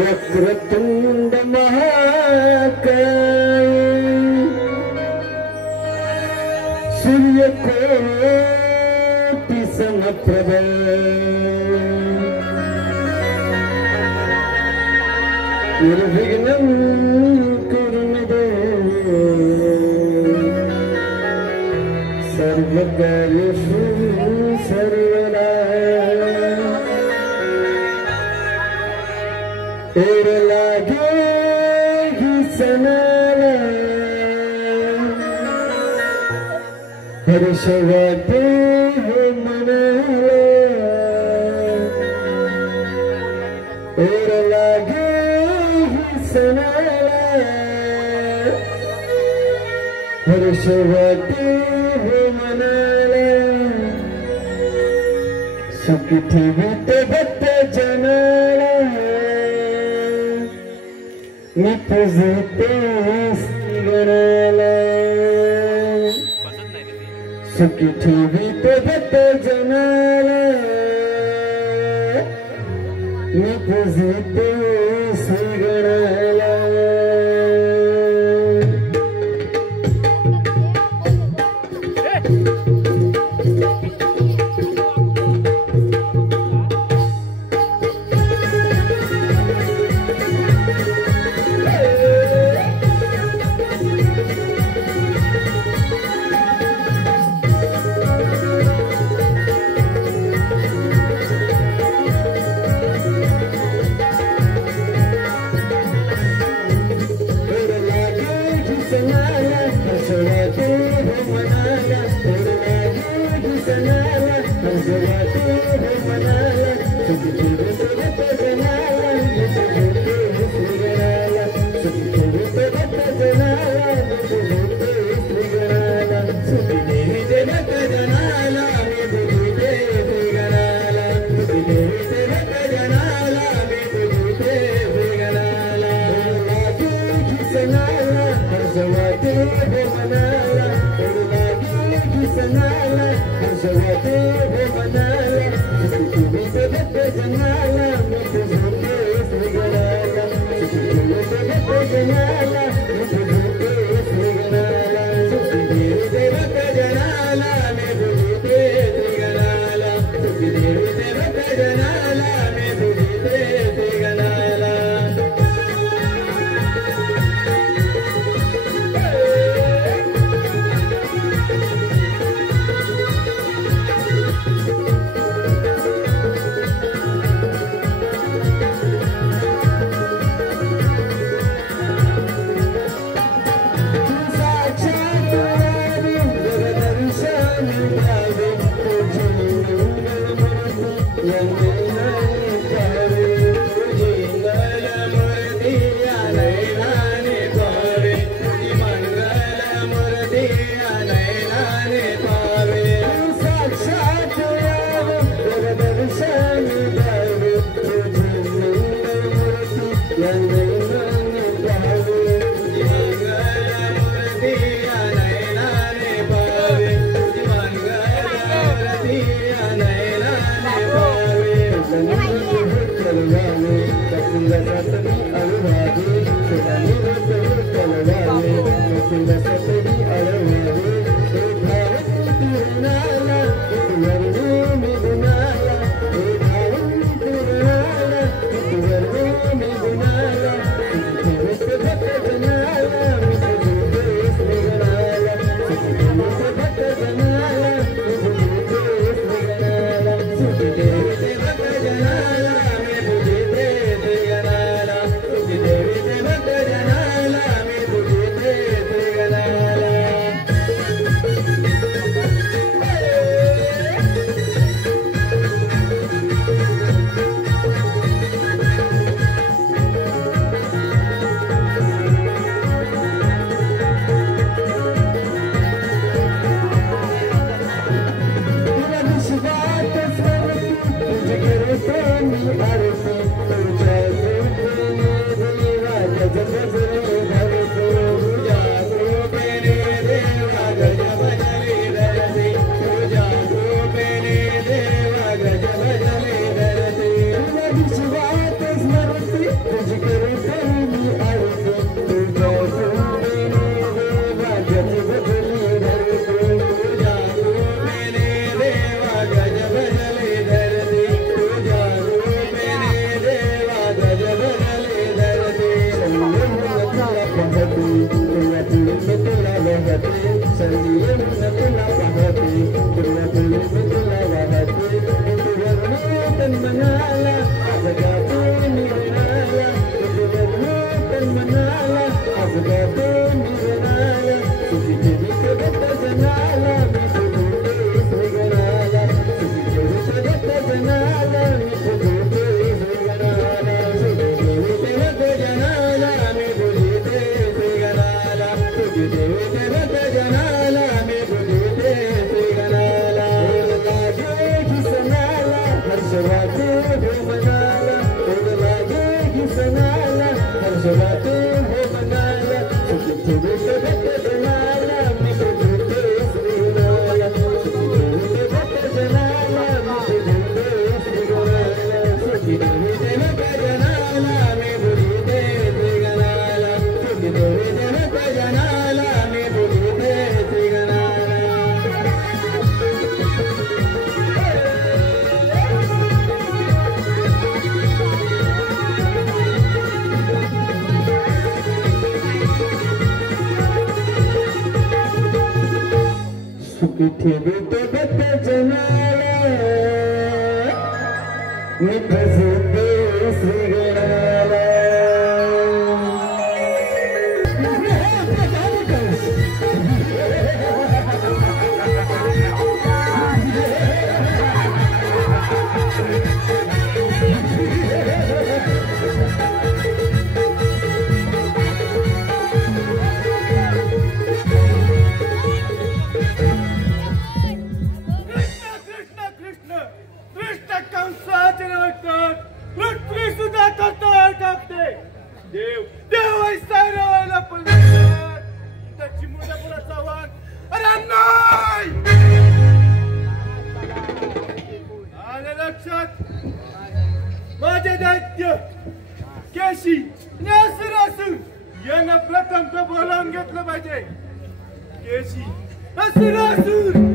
वक्रतुंड महाकाय सूर्यकोटि समप्रभ निर्विघ्नं कुरु मे देव सर्वकार्येषु सर्वदा और लागे ही सनाला हर्ष वाटे हो मनाला और लागे ही सनाला हर्ष वाटे हो मनाला सुखी ठेवीत भक्त जनाला मी तुझे तेच गणाला सुखी ठेवीत भक्त जनाला मी तुझे तेच गणाला सुखी ठेवीतो दत्त जनाला मी फसते श्रीगणाला देव देव ऐसा रवायला पण त्याची मुलापुराचा आव्हान अरे नाही आले लक्षात माझे दैत्य केशी असुर यांना प्रथम तो बोलावून घेतलं पाहिजे केशी असुर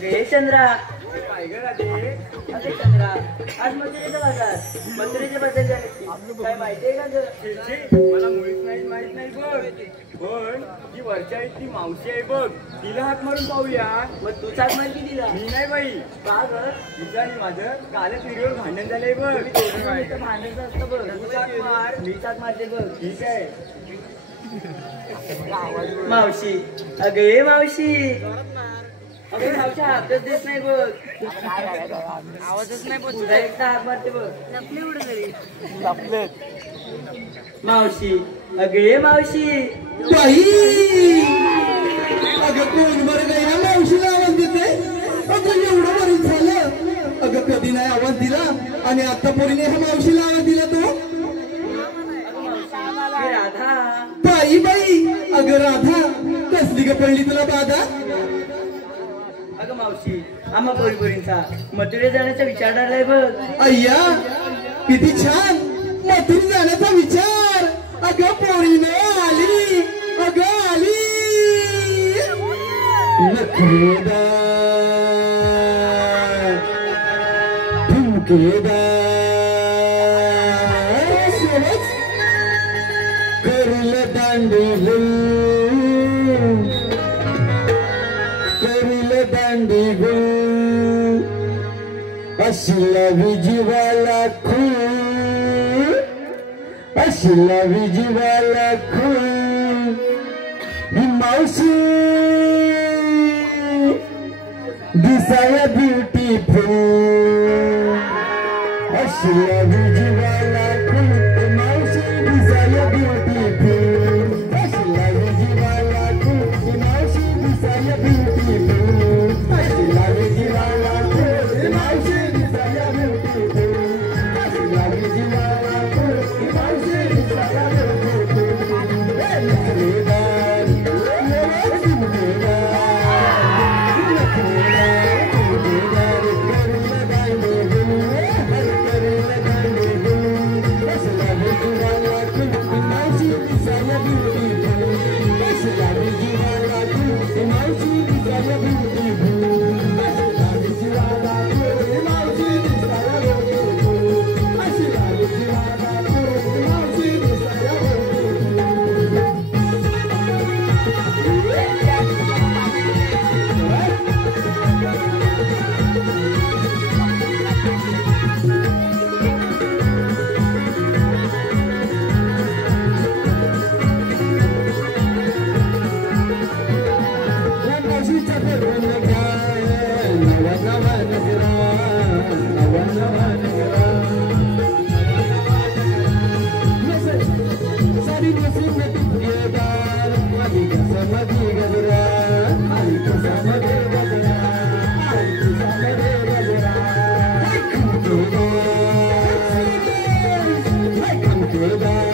अगे चंद्रा काय ग राधे? अगे चंद्रा आज मथुरेचा बाजार मथुरेच्या बद्दल काय माहितीये का ग? मला मुळीच माहित नाही बघ. पण जी वरच्या आहे ती मावशी आहे बघ, तिला हात मारून पाहूया. मग तू चाक माहिती दिला मी नाही बाई, का ग? तुझं आणि माझं कालच व्हिडिओवर भांडण झालंय बघ. भांडायचं असतं बघ तू चाक मार, मी चाक मारते बघ ठीक आहे. मावशी अगे मावशी अगे मावशी हातच देत नाही बघ आवाजच नाही बघ तुझा एकदा हात मारते बघ मावशी अगे मावशी बाई अगं कोण बरं नाही ना मावशीला आवाज देते. अगं एवढं बरं झालं. अगं कधी नाही आवाज दिला आणि आता पोरीने ह्या मावशीला आवाज दिला तो. हे राधा बाई बाई अगं राधा कसली ग पडली तुला बाधा. अगं मावशी आम्हा पोरीपोरींचा मथुरे जाण्याचा विचार आलाय बघ. अय्या किती छान मथुरी जाण्याचा विचार. अगं पोरीनं आली अगं आली. नखरेदार ठुमकेदार सोबत करील दांडी गो अशिला विजीवाला खून अशिला विजीवाला खून ही मावशी दिसाया ब्युटीफुल अशिला विजीवाला खून ही मावशी दिसाया ब्युटीफुल अशिला विजीवाला खून ही मावशी दिसाया ब्युटीफुल अशिला विजीवाला खून ही मावशी दिसाया ब्युटीफुल अशिला विजीवाला खून ही मावशी दिसाया ब्युटीफुल. नखरेदार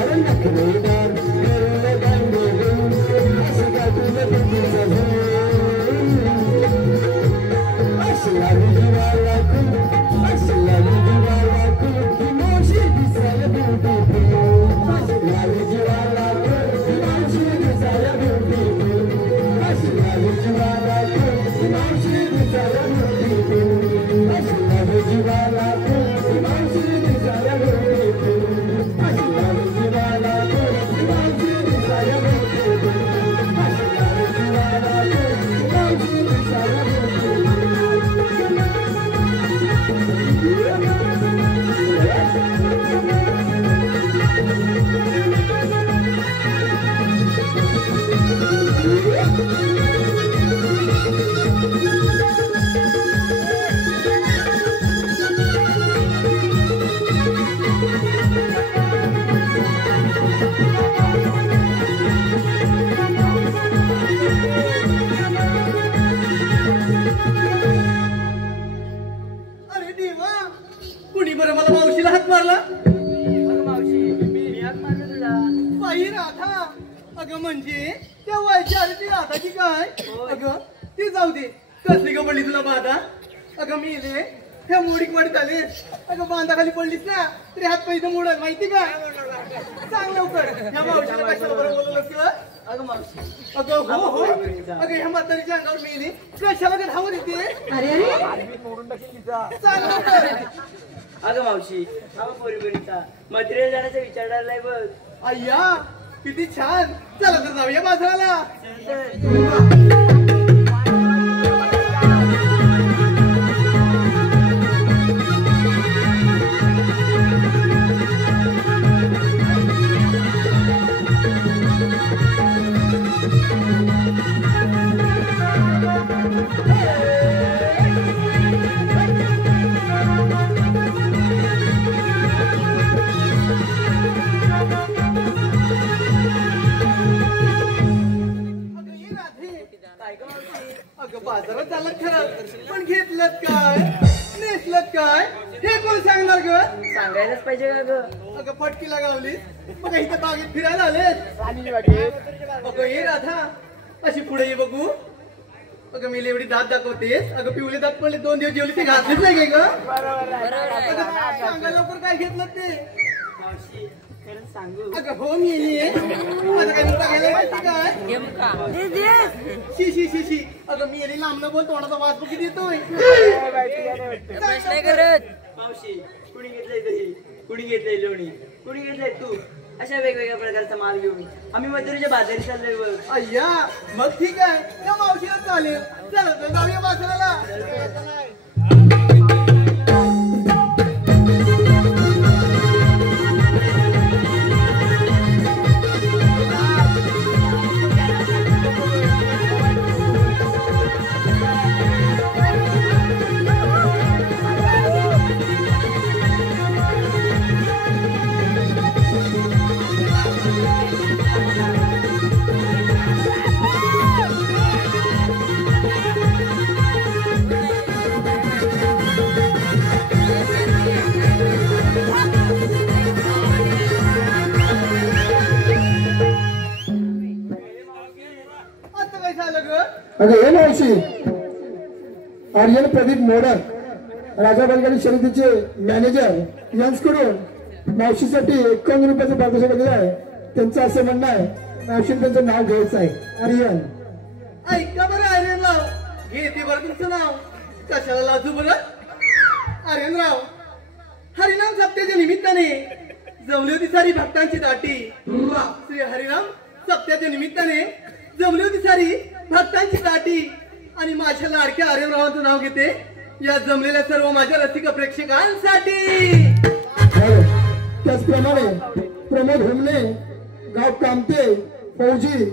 अगं म्हणजे त्या वयाच्या आधी ती राधाची काय अगं ती जाऊ दे कसली ग पडली तुला बाधा अगं मी रे ह्या मोडीक वाढत आले अगं बांधाखाली पडलीस ना तरी हात पैसे मोडत माहिती का सांग लवकर ह्या मावशीला कशाला बरं बोलवलंस अगं मावशी अगं हो हो अगं ह्या म्हातारीच्या अंगावर मेली कशाला का धावत येते अरे अरे सांग लवकर. अगं मावशी आम्हा पोरीपोरीचा मटेरियल जाण्याचा विचार चाललाय बघ. अय्या किती छान चला तर जाऊया बाजाराला. अगं बाजारात झालं खरं पण घेतलं काय नेसलं काय हे कोण सांगणार ग. सांगायलाच पाहिजे का ग. अगं फटकीला गावली मग इथं बागेत फिरायला आले. अगं ये राधा अशी पुढे ये बघू. अगं मी एवढी दात दाखवतेस. अगं पिवले दात पडले 2 दिवस जेवली ते घातलीच नाही ग. सांगा लवकर काय घेतलं ते. मावशी खरंच सांगू. अगं हो मी येईये. आता काय म्हणता गेलं माहिती काय शी शी शी शी. अगं मी येईल लांब न बोल तोंडाचा वास किती येतोय. मावशी कुणी घेतलंय दही कुणी घेतलंय लोणी कुणी घेतलंय तू अशा वेगवेगळ्या प्रकारचा माल घेऊन आम्ही मथुरेच्या बाजारी चाललोय बघ. अय्या मग ठीक आहे त्या मावशीला चालेल. चला तर जाऊया बाजाराला. आता काय झालं ग. अगं हे मावशी आर्यन प्रदीप मोडक राजा बैलगाडी शर्यतीचे मॅनेजर यांच्याकडून मावशीसाठी 51 रुपयाचं पारितोषिक दिलं आहे. त्यांचं असं म्हणणं आहे मावशीने त्यांचं नाव घ्यायचं आहे. आर्यन ऐका बरं आर्यनराव घेते बरं तुमचं नाव. कशाला लाजू बरं. आर्यनराव हरिनाम सप्त्याच्या निमित्ताने जमली होती सारी भक्तांची दाटी. श्री हरिनाम सप्त्याच्या निमित्ताने जमली होती सारी भक्तांची दाटी आणि माझ्या लाडक्या आर्यनरावांचं नाव घेते या जमलेल्या सर्व माझ्या रसिक प्रेक्षकांसाठी. त्याचप्रमाणे प्रमोद हुमले गाव कामते फौजी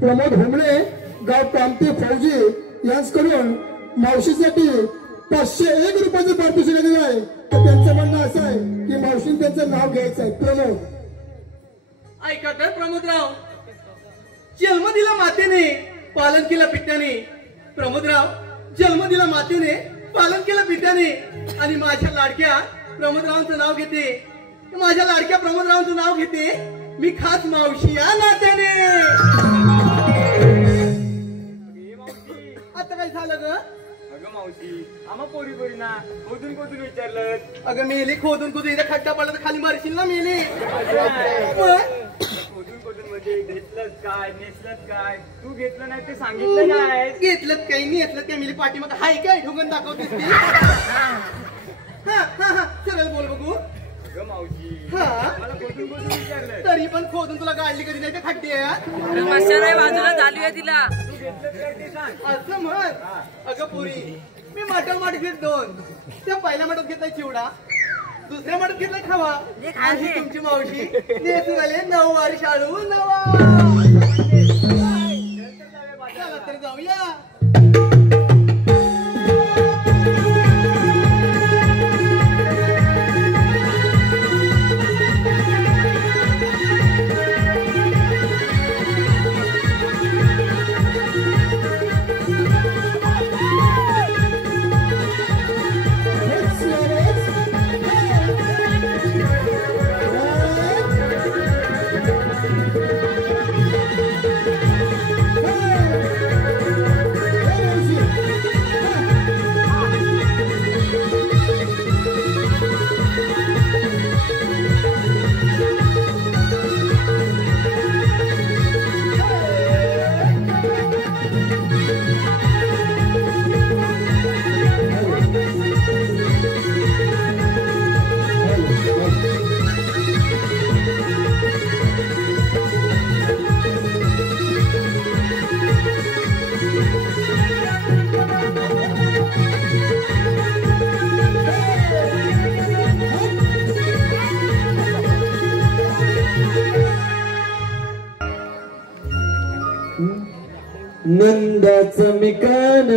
प्रमोद हुमले गाव कामते फौजी यांच्याकडून मावशीसाठी 501 रुपयाचं पारितोषिक दिलं आहे. तर त्यांचं म्हणणं असं आहे की मावशीने त्यांचं नाव घ्यायचं आहे. प्रमोद ऐका तर प्रमोदराव जन्म दिला मातेने पालन केलं पित्याने. प्रमोदराव जन्म दिला मातेने पालन केलं पित्याने आणि माझ्या लाडक्या प्रमोदरावांचं नाव घेते. माझ्या लाडक्या प्रमोदरावांचं नाव घेते मी खास मावशी या नात्याने. आता काय झालं ग. अगं मावशी आम्हा पोरीपोरींना खोदून खोदून विचारलं. अगं मेली खोदून खोदून इथं खड्डा पडला तर खाली मारशील ना मेली. खोदून खोदून म्हणजे घेतलं काय नेसलं काय तू घेतलं नाही ते सांगितलं काय. घेतलं काही नेसलं काय मिली पाठी मग हाय काय ढोंगण दाखवतेस ती. सरळ बोल बघू. अगं मावशी हा मला खोदून खोदून विचारलं. तरी पण खोदून तुला गाडली कधी नाही का खड्डे बाजूला चालू आहे तिला. तू घेतलं काय ते सांग. असं म्हण. अगं पुरी मी मटण माठ घेत 2. त्या पहिल्या मठात घेतलाय चिवडा दुसऱ्या मठात घेतलाय खावा. आणि तुमची मावशी नेसून आले 9 वारी शाळू नवा. चला तर जाऊया. नंदाचं मिकान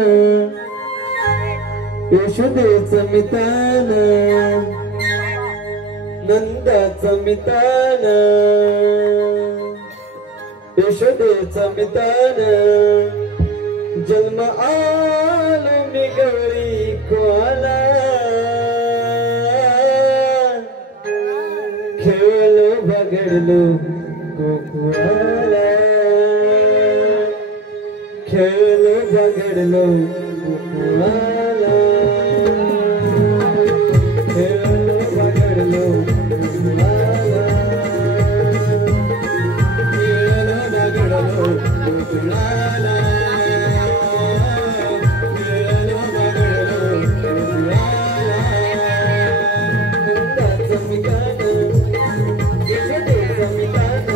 यशोदेचं मितान नंदाचं मितान यशोदेचं मितान जन्म आलो मी गवळी कोला खेळलो बघडलो गोकुळाला खेळलो बघडलो गोकुळाला खेळलो बघडलो गोकुळाला खेळलो बघडलो गोकुळाला खेळलो बघडलो गोकुळाला नंदाचं मिकान यशोदेचं मिकान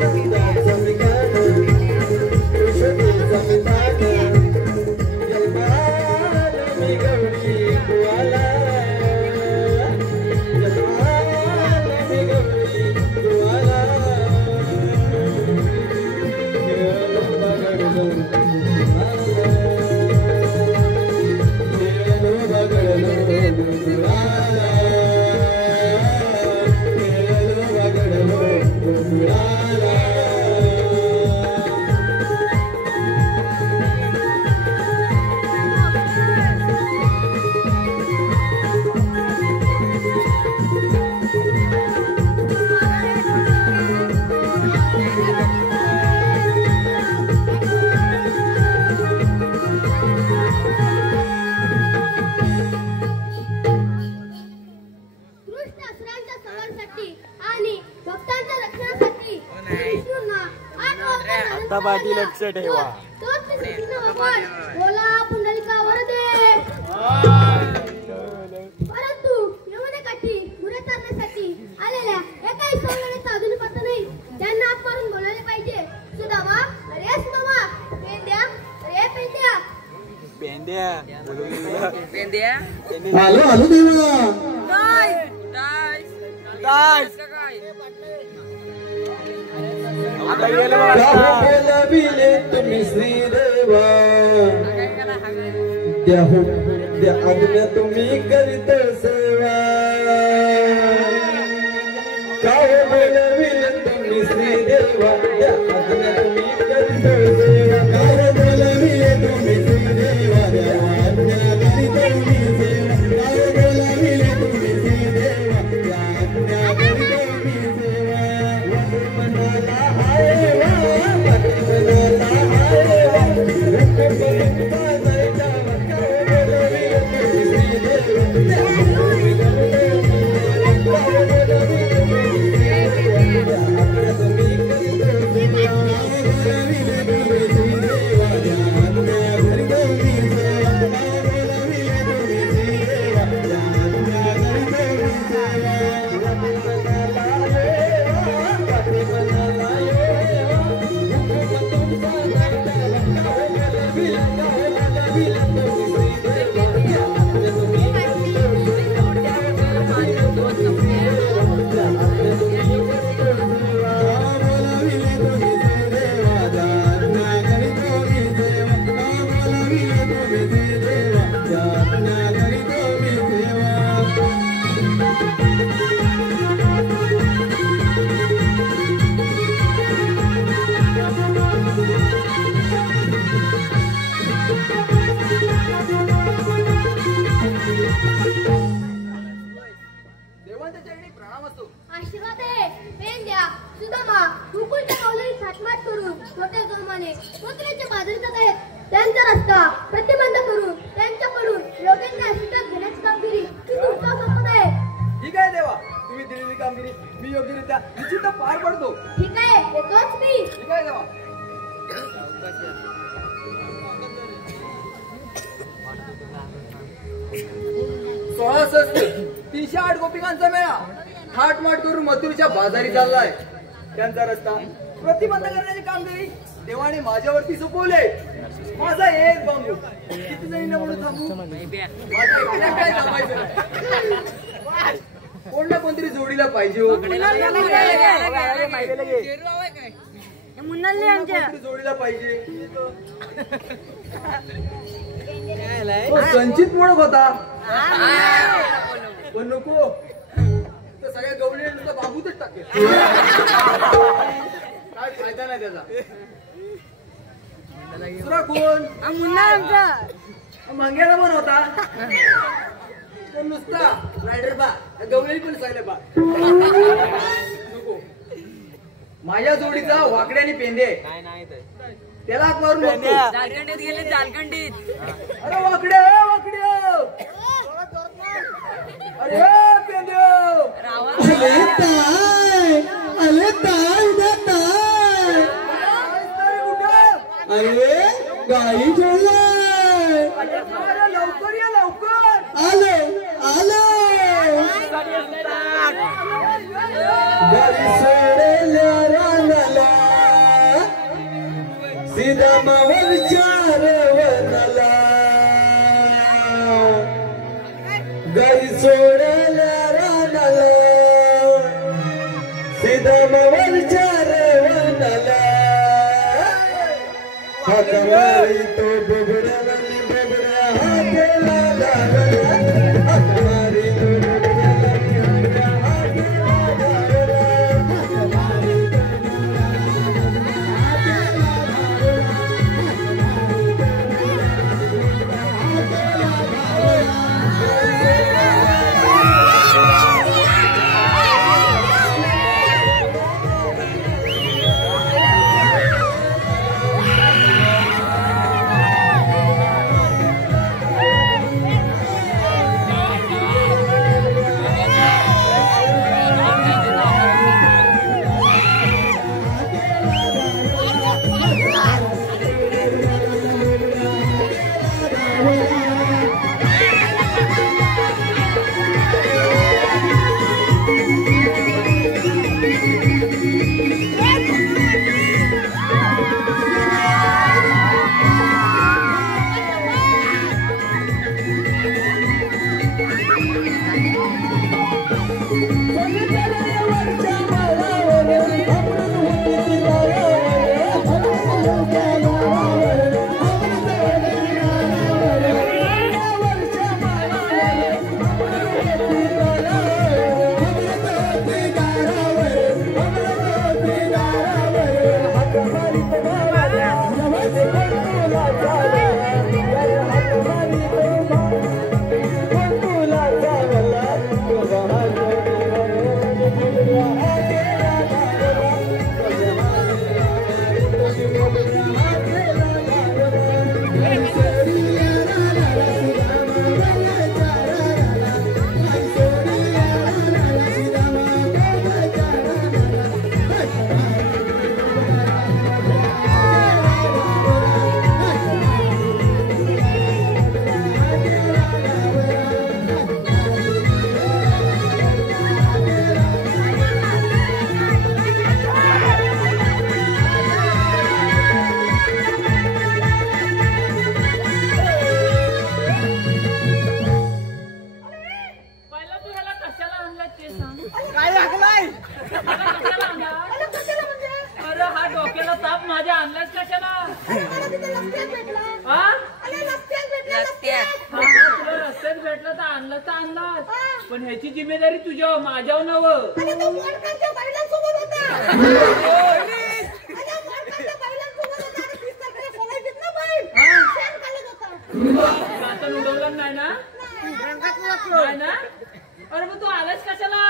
नंदाचं मिकान यशोदेचं मिकान जन्माला मी गवळी कुवाला जन्माला मी गवळी कुवाला खेळलो बघडलो गोकुळाला खेळलो बघडलो गोकुळाला खेळलो बघडलो गोकुळाला कृष्ण असुरांच्या संहारासाठी आणि भक्तांच्या रक्षणासाठी विष्णूंना 8 वर्षांना आता पाठी लक्ष ठेवा. तोच श्रीकृष्ण भगवान बोला पुंडलिका वरदे. परंतु यमुनेकाठी गुरे चालण्यासाठी आलेल्या एकाही सवयीचा अजून पत्ता नाही. त्यांना हात मारून बोलायला पाहिजे. सुदामा, अरे सुदामा, पेंद्या, अरे पेंद्या. पेंद्या आलो आलो देवा. काय काय बोलाविले तुम्ही श्रीदेवा द्या हो द्या आज्ञा तुम्ही करीत सेवा काय बोलाविले तुम्ही श्रीदेवा द्या आज्ञा तुम्ही करीत सेवा काय बोलाविले तुम्ही श्रीदेवा द्या आज्ञा करीत मी सेवा काय बोलाविले तुम्ही श्रीदेवा द्या आज्ञा करीत मी सेवा मनाला हाय वा मनाला हाय वा आशीर्वाद आहे. पेंद्या, सुदामा, गोकुळच्या माऊलीने थाटमाट करून छोट्या जोमाने पुत्राच्या बाजूला जात आहेत. त्यांचा रस्ता प्रतिबंध करून त्यांच्याकडून लोकांना आशीर्वाद घेण्याची कामगिरी ही तुमच्या सोबत आहे. ठीक आहे देवा, तुम्ही दिलेली कामगिरी मी योग्यरित्या निश्चित पार पडतो. ठीक आहे, येतोच मी. ठीक आहे देवा. सोळा सहस्त्र 308 गोपिकांचा मेळा थाटमाट करून मथुरेच्या बाजारी चाललाय. त्यांचा रस्ता प्रतिबंध करण्याची कामगिरी देवाने माझ्यावरती सोपवले. माझा एक बांबू किती जणींना म्हणून थांबू? माझ्या एकट्याने काय थांबायचं नाही. कोण ना कोणतरी जोडीला पाहिजे हो. मुन्नाले आमच्या कोणतरी जोडीला पाहिजे तो संचित मोडक होता पण नको तर सगळ्या गवळी बाबूतच टाकेल काय फायदा नाही त्याचा दुसरा कोण मुन्ना आमचा मंग्याला पण होता तो नुसता रायडर बा गवळी पण सांगले बा नको माझ्या जोडीचा वाकडे आणि पेंदे त्याला हात मारून बघतो झारखंडीत गेले झारखंडीत अरे वाकडे अरे पेंदे अरे ताय उद्या ताय अरे गाई जोडलाय लवकर या लवकर आलो आलो गाडी सोडल्या रानाला सीधा मावलच्या रवनाला गाडी सोडल्या रानाला सीधा मावलच्या रवनाला हात मारी तो बबड्याला नि बबड्या हातेला लागला हात मारी तो बबड्याला नि बबड्या पण ह्याची जिम्मेदारी तुझ्या माझ्यावर नवं. कातन उडवलं नाही ना? नाही ना? अरे मग तू आलास कशाला?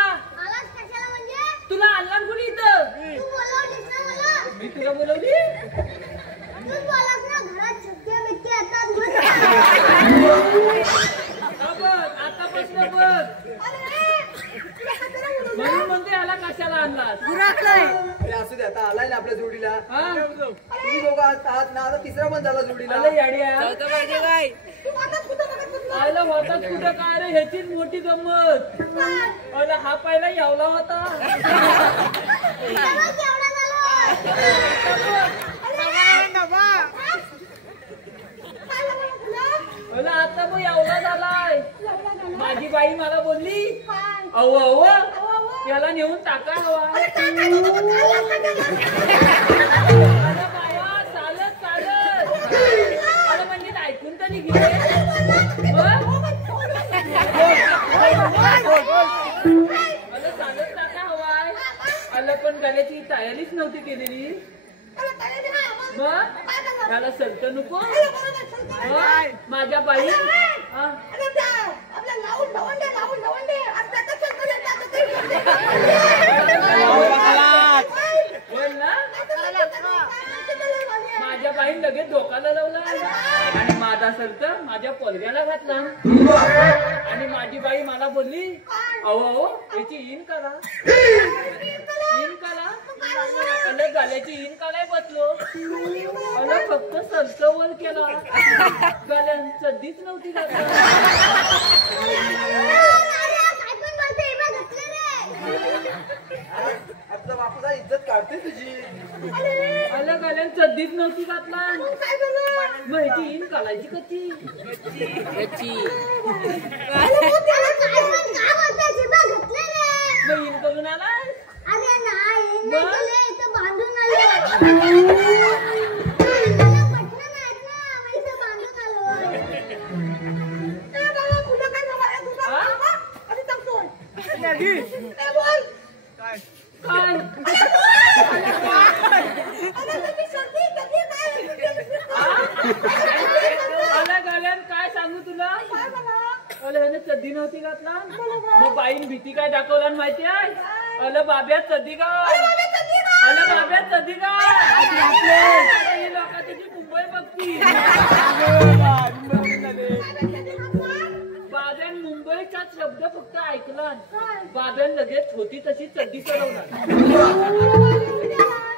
तुला आणला कुणी इथं? मी तुला बोलवली? आतापासून बघ म्हणून म्हणते याला कशाला आणलास? असू दे आता आलाय ना आपल्या जोडीला. तुम्ही दोघं आहात ना, आता तिसरा पण झाला जोडीला. आयला होताच कुठं काय रे, ह्याचीच मोठी गंमत. अरे हा पहिला यावला होता. आता मग एवढा झालाय. माझी बाई मला बोलली अव अव त्याला नेऊन टाका हवा. अरे बाया चालत चालत अरे म्हणजे ऐकून तरी घे अरे चालत टाका हवाय आलं पण गाण्याची तयारीच नव्हती केलेली मग त्याला सलत नको माझ्या बाई बोल ना माझ्या बाईन लगेच डोकाला लावला आणि माझा सलत माझ्या पोलग्याला घातला आणि माझी बाई मला बोलली अहो याची इन करा अरे गाल्याची इन कालाय बसलो अरे फक्त सलत वर केला गाल्यान चड्डीच नव्हती आपला बापूला इज्जत काढते तुझी अरे गाल्यान चड्डीच नव्हती घातला माहिती इन कालायची कच्ची मग इन करून आलाय बांधून काय सांगू तुला अरे चड्डी नव्हती घातला मग बाईन भीती काय दाखवला माहिती आहे अरे बाब्यात चड्डी का अरे बाब्यात चड्डी का लोक त्याची मुंबई बघती बाब्यान मुंबईचा शब्द फक्त ऐकला बाब्यान लगेच होती तशी चड्डी चढवणार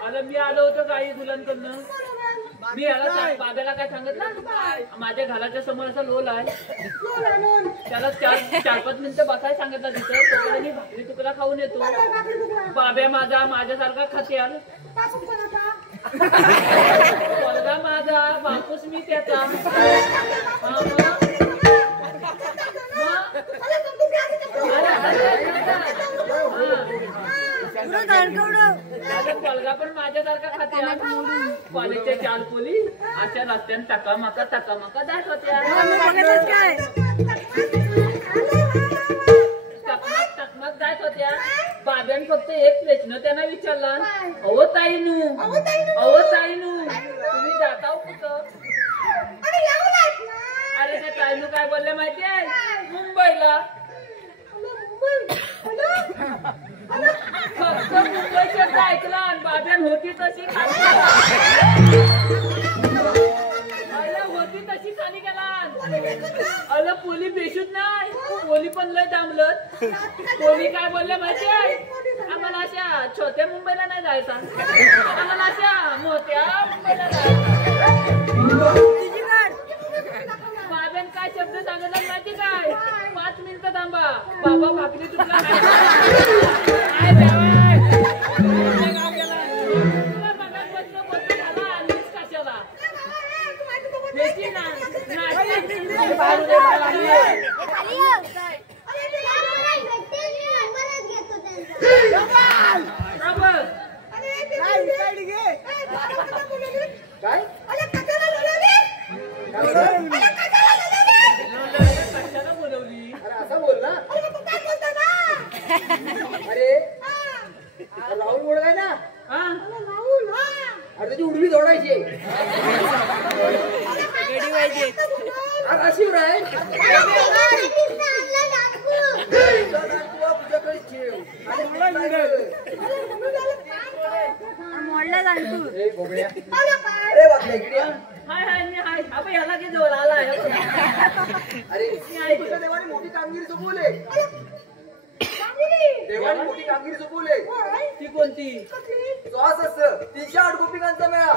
अरे मी आलो होतो काही दुलांकडनं मी याला बाब्याला काय सांगितलं माझ्या घराच्या समोर असा लोल आहे त्याला 4-5 मिनिटं बसायला सांगितलं तिथं मी भाकरी तुकडा खाऊन येतो बाब्या माझ्यासारखा खात्याल पोलगा माझा बापूस मी त्याचा पोलगा पण माझ्यासारखा खात्या कॉलेजच्या चाल पोली अशा रस्त्याने टकामाका जात होत्या टकमक जात होत्या बाब्यान फक्त एक प्रश्न त्यांना विचारला अहो ताईनू तुम्ही जाताव कुठं अरे ते ताईनू काय बोलले माहिती आहे मुंबईला फक्त मुंबई शब्द ऐकला आणि बाब्यान होती तशी खाली गेला अल पोली बेशूत नाही पोली पण लय दामलत पोली काय बोलले माहिती आहे आम्हाला अशा छोट्या मुंबईला नाही जायचा आम्हाला अशा मोठ्या मुंबईला जायचा बाब्यान काय शब्द सांगितला माहिती काय 5 मिनिटं थांबा बाबा भाकरी तुला बोलवली असं बोल ना अरे राहुल मोड काय ना अरे तुझी उडवी जोडायची शिवर आहे याला की जवळ आला अरे देवाने मोठी कामगिरी सोपवले देवाने मोठी कामगिरी सोपवले ती कोणती श्वास असतं 308 गोपिकांचा मेळा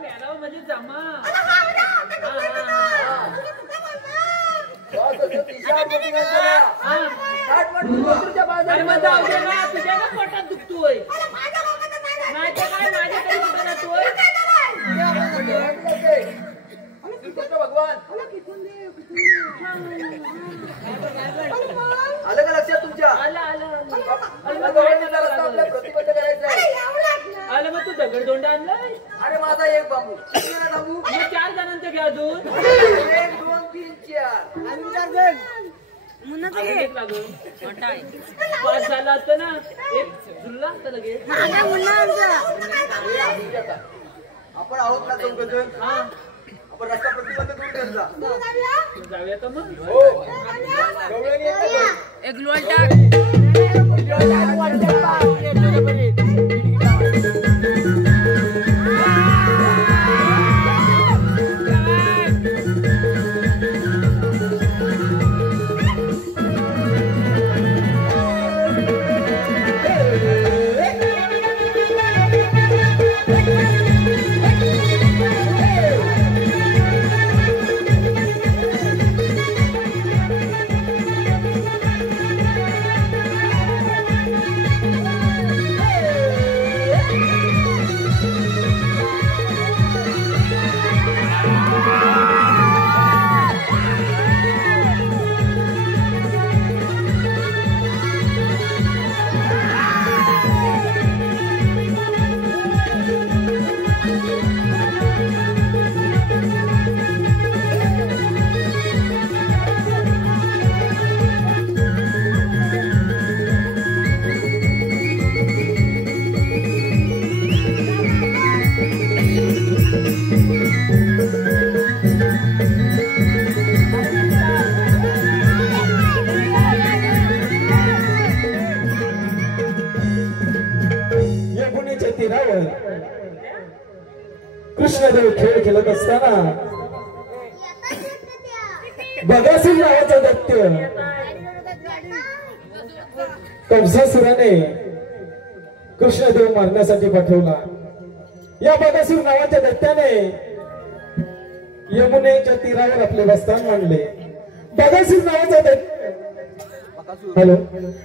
मेळावा म्हणजे जमा तुझ्या पोटात दुखतोय नाही तर काय माझ्याकडे दुखतोय भगवान एक बाबू बाबू मग 4 जणांचं घ्या अजून 1 2 3 4 आणि 4 जण मुन्नाचं अजून घे. एक लागून मोठा आहे. 5 झालं असतं ना एक झुलला असतं लगेच मागे मुन्ना आमचा. आपण आहोत ना चौघजण हा आपण रस्ता प्रतिबंध करून ठेवला जाऊया का मग हो गवळणी येतात. एक लोल टाक. यमुनेच्या तीरावर कृष्णदेव खेळ खेळत असताना बगासूर नावाचा दैत्य कंसासुराने कृष्णदेव मारण्यासाठी पाठवला. या बगासूर नावाच्या दैत्याने यमुनेच्या तीरावर आपले बस्तान मांडले. बगासूर नावाचा दैत्य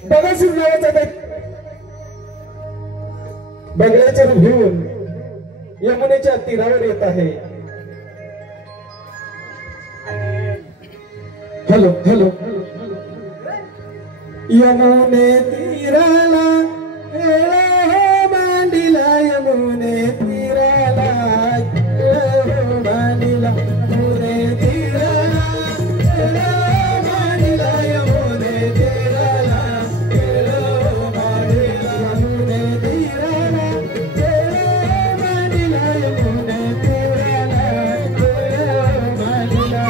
बगासूर नावाचा दैत्य बगड्याचे रूप घेऊन यमुनेच्या तीरावर येत आहे. हॅलो हॅलो यमुने तीराला खेळा हो मांडीला यमुने तीराला खेळा हो मांडीला यमुने तीराला खेळा हो मांडीला यमुने तीराला खेळा हो मांडीला यमुने तीराला खेळा हो मांडीला यमुने तीराला खेळा हो मांडीला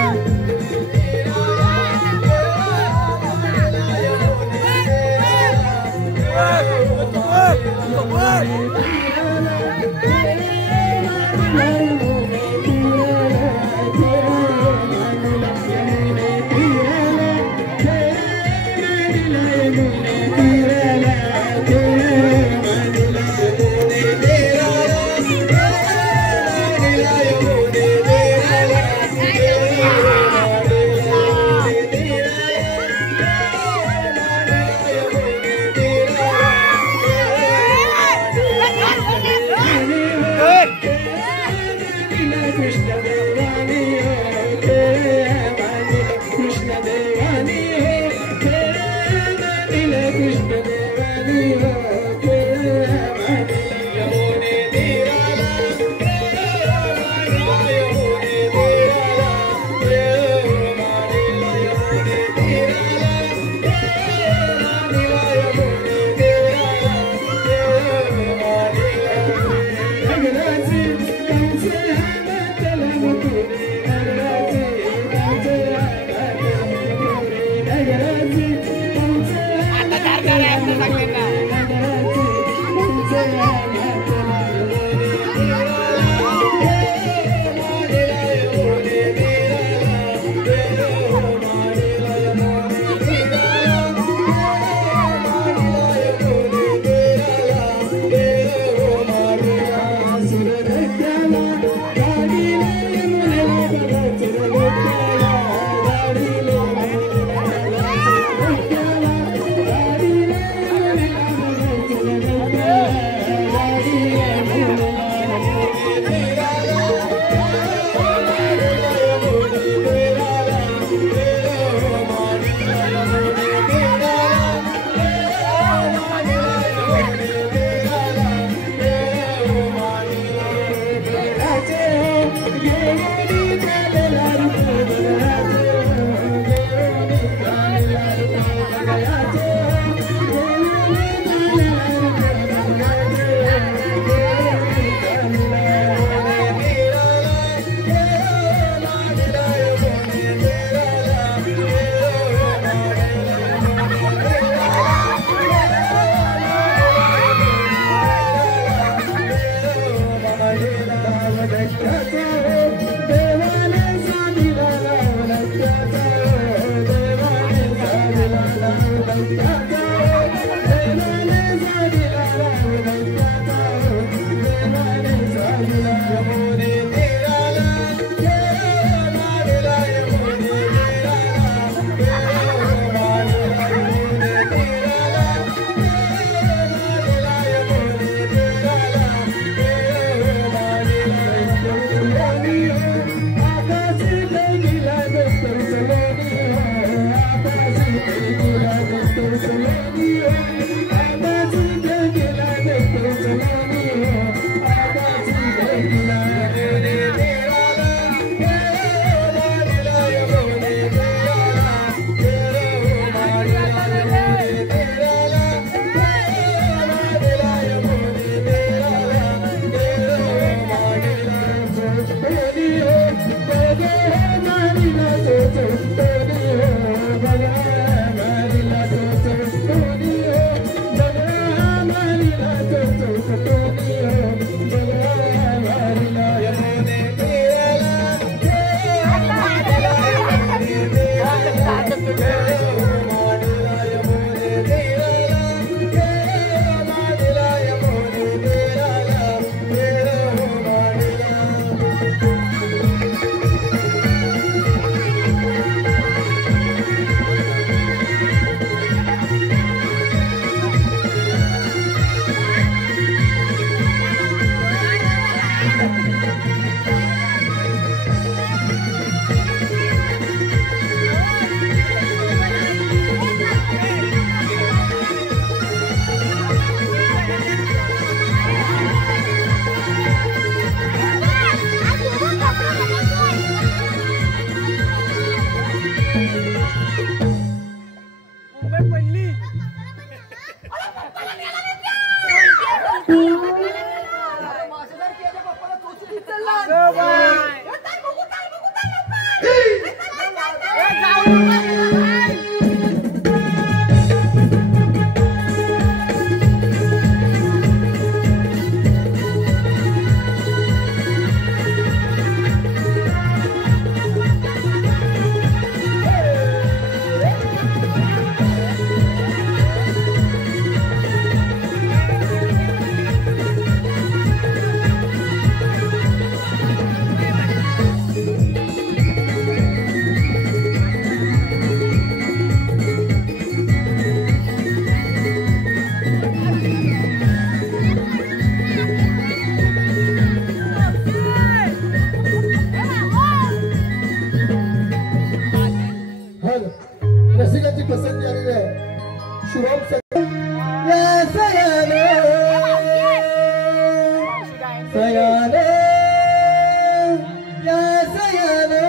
या सयानो सयानो या सयानो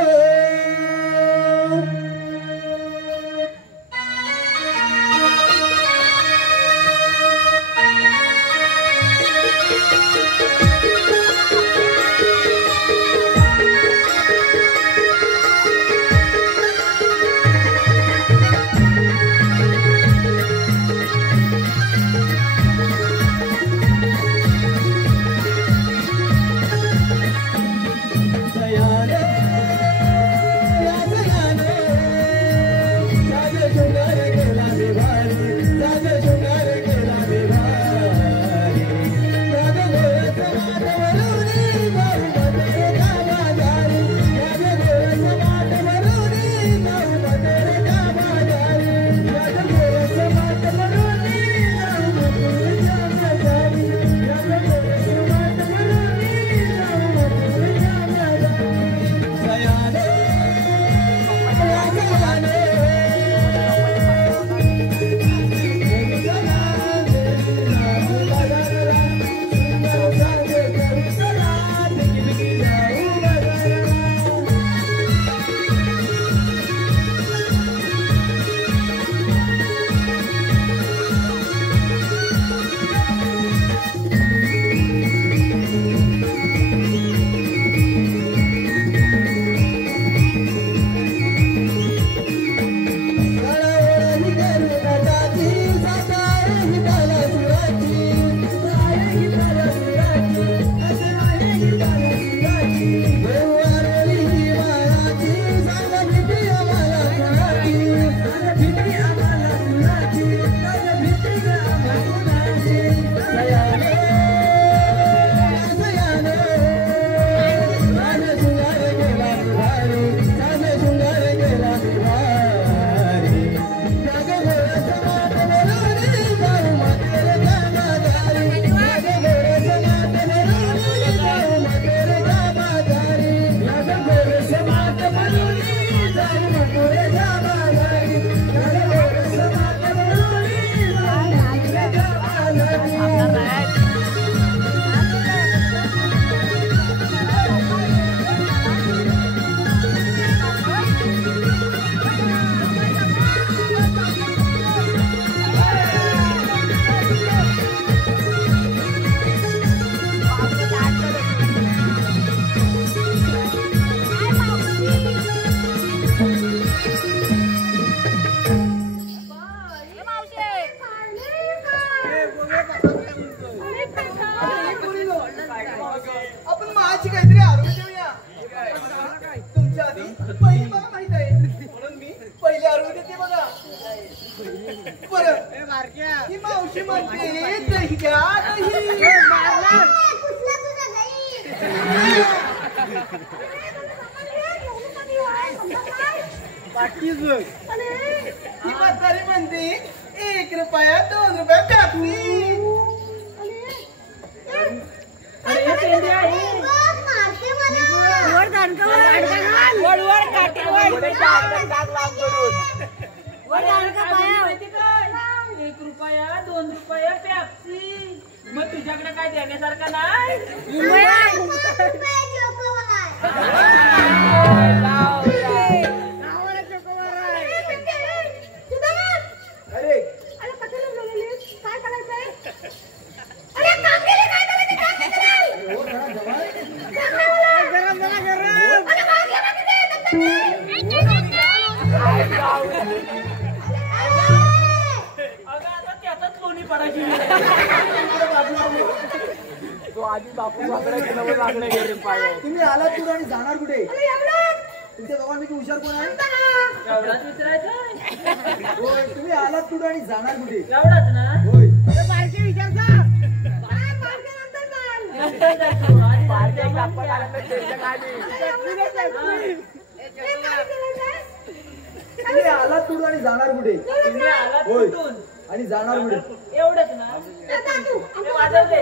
आपण माझी काहीतरी आरोग्य देऊया. तुमच्या आधी पहिली मला माहित आहे म्हणून मी पहिले आरोग्य देते बघा. बरं ही मावशी म्हणते दही घ्या ही म्हातारी म्हणते 1 रुपया 2 रुपया टाकली. एक रुपया 2 रुपया पेप्सी. मग तुझ्याकडे काय देण्यासारखं नाही. काय करायचंय अगं आता त्यातच लोणी पडायची. तुम्ही आलात कुठे आणि जाणार कुठे? तुमच्या दोघांपैकी हुशार कोण आहे? एवढाच विचारायचं. होय तुम्ही आलात कुठे आणि जाणार कुठे? एवढाच ना. होय तुम्ही आलात कुठे आणि जाणार कुठे? तुम्ही आलात होय कुठून आणि जाणार कुठे? एवढंच ना. ते वाजवते.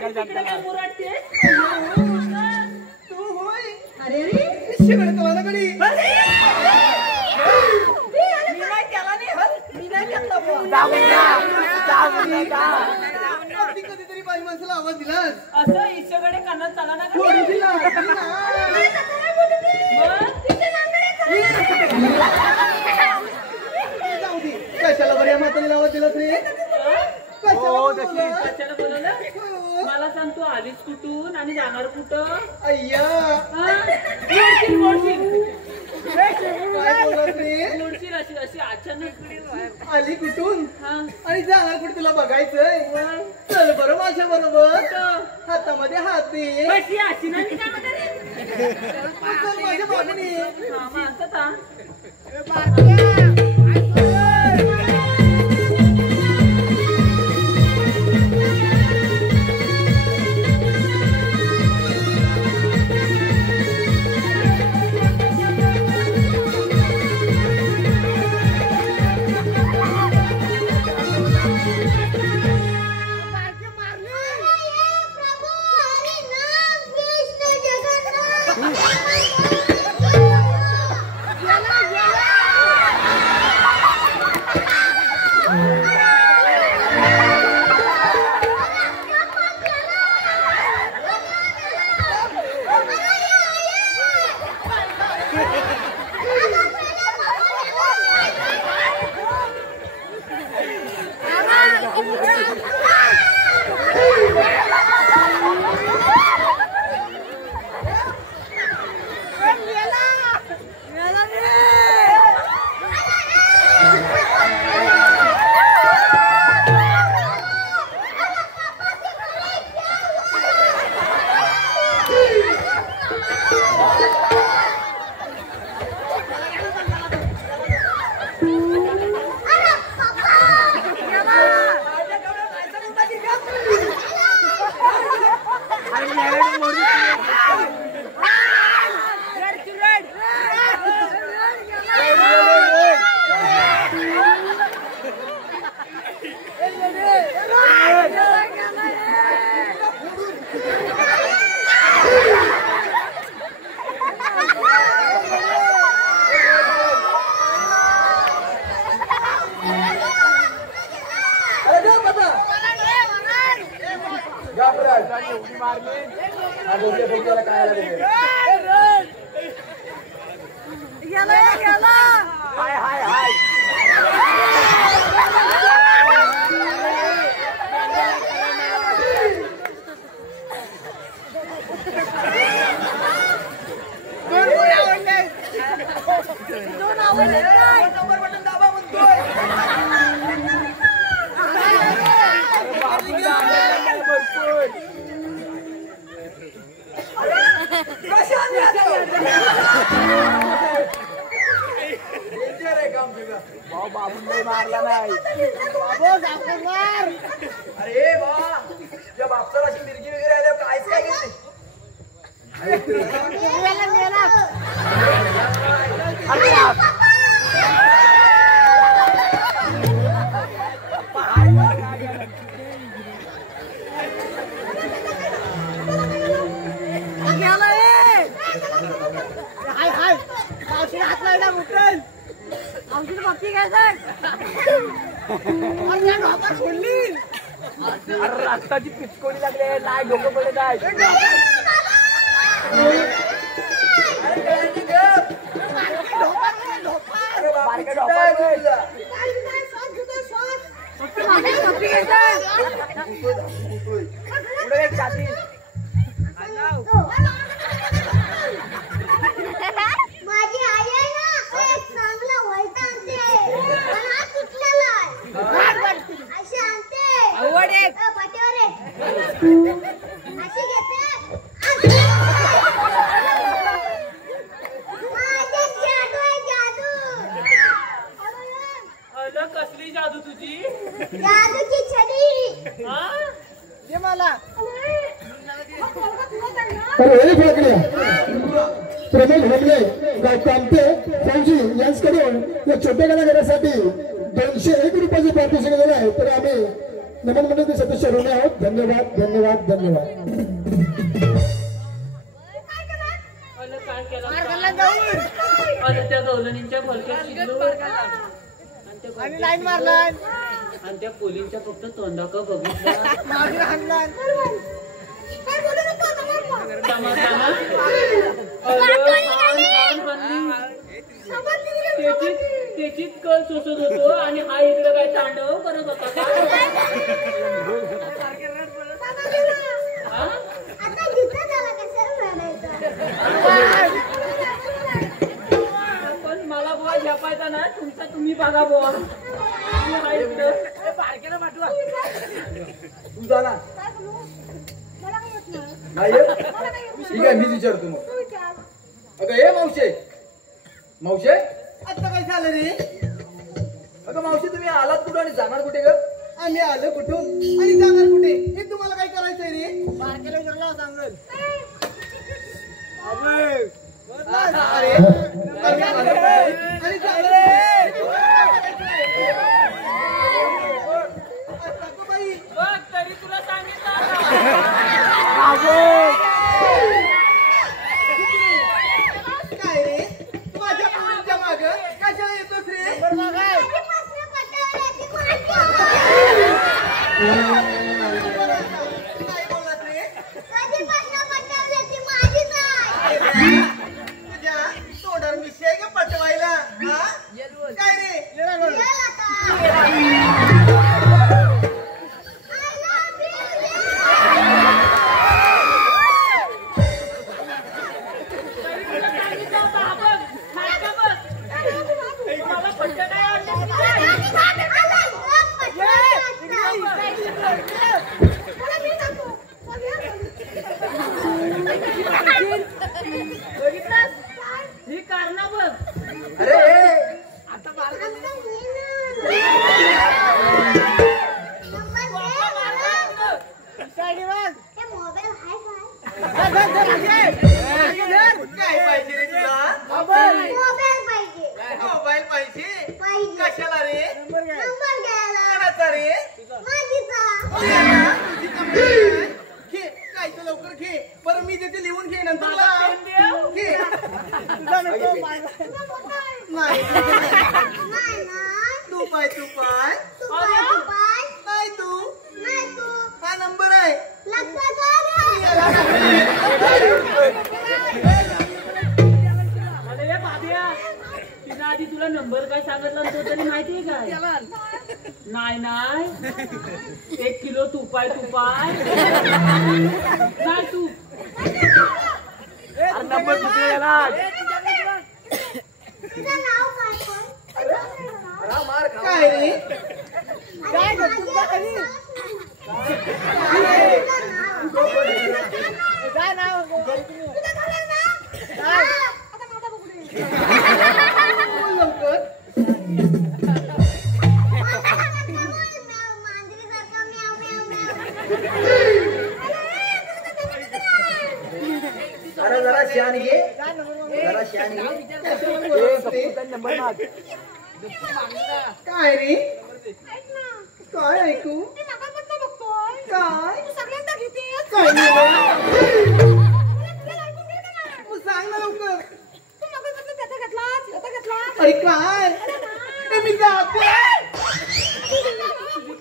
तिकडे काय मुराटते? तू होय अरे अरे शिकडे तुला ना कधी मी नाही त्याला नाही मी नाही घेतला फोन. कधीतरी बाई माणसाला आवाज दिलास असं ईश्वरकडे कानात चला ना का? थोडी दिला मग? जाऊ दे कशाला बऱ्या म्हातारीला आवाज दिलास रे कशाला बोलवलं? मला सांग तू आलीस कुठून आणि जाणार कुठं? अय्या हा? मोडशील काय बोलत रे मोडशील अशी अशी अचानक आली कुठून हा आणि जाणार कुठे तुला बघायचंय चल बरं माझ्या बरोबर हातामध्ये हात दे कशी अशी ना निघामध्ये रे? चल माझ्या बाजूने हा मग असं का? मारला नाही अरे बा जब अफसर अशी मिरगी वगैरे आल्यावर कायच काय घेतली रक्ताची पिचकोडी लागली नाही डोकं पडत आहे माझी आई आहे ना एक चांगला वैता आणते पण हा तुटलेला आहे अशी आणते पाठीवर आहे अशी घेते माझ्या जादू आहे जादू अलं कसली जादू तुझी जादूची छडी हा दे मला अरे हे फाकड्या प्रमोद होमले गाव कामते फौजी यांच्याकडून या छोट्या कलाकारासाठी 201 रुपयाचे पारितोषिक दिले आहे तर आम्ही नमन मंडळाचे सदस्य ऋणी आहोत. धन्यवाद धन्यवाद धन्यवाद. अरे काय केलं अरे त्या गवलनींच्या भलक्यात शिरलो आणि लाईन मारलाय आणि त्या पोलींच्या फक्त तोंडाका बघितला त्याचीच कळ सोसत होतो आणि हा इकडे काय तांडव करत होता का पण मला बुवा झेपायचा ना तुमचा तुम्ही बघा बुवा हा इकडं बारकेला पाठवा तू जा ना नाही येत? ठीक आहे मी विचारतो मग. अगं ये मावशे मावशे आता काय झालं रे? अगं मावशी तुम्ही आलात कुठं आणि जाणार कुठे ग? आम्ही आलो कुठून आणि जाणार कुठे हे तुम्हाला काय करायचंय रे? बारकेला विचारला सांगल. अरे आणि बघ तरी तुला सांगितलं काय रे माझ्या मुलीच्या माग कशाला येतोस रे? काय बोललास रे? तुझ्या तोंडावर मिशी आहे का पटवायला? हा? काय रे? ही कारण बघ अरे आता बारका काय पाहिजे रे तुला? मोबाईल पाहिजे कशाला रे? कोणाचा रे? घे काय तू लवकर घे बरं मी देते लिहून घे नंतर लाव. घे. नाही तू पाय नाही तू हा नंबर आहे. अरे बाब्या तिनं आधी तुला नंबर काय सांगितला तो तरी माहितीये काय? नाही 1 किलो तुपाय नाही तू नंबर कुठे गेला? काय रे? लवकर अरे जरा शान घे काय रे? काय ऐकू? काय काय मग सांग ना लवकर. अरे काय ए, मी जाते.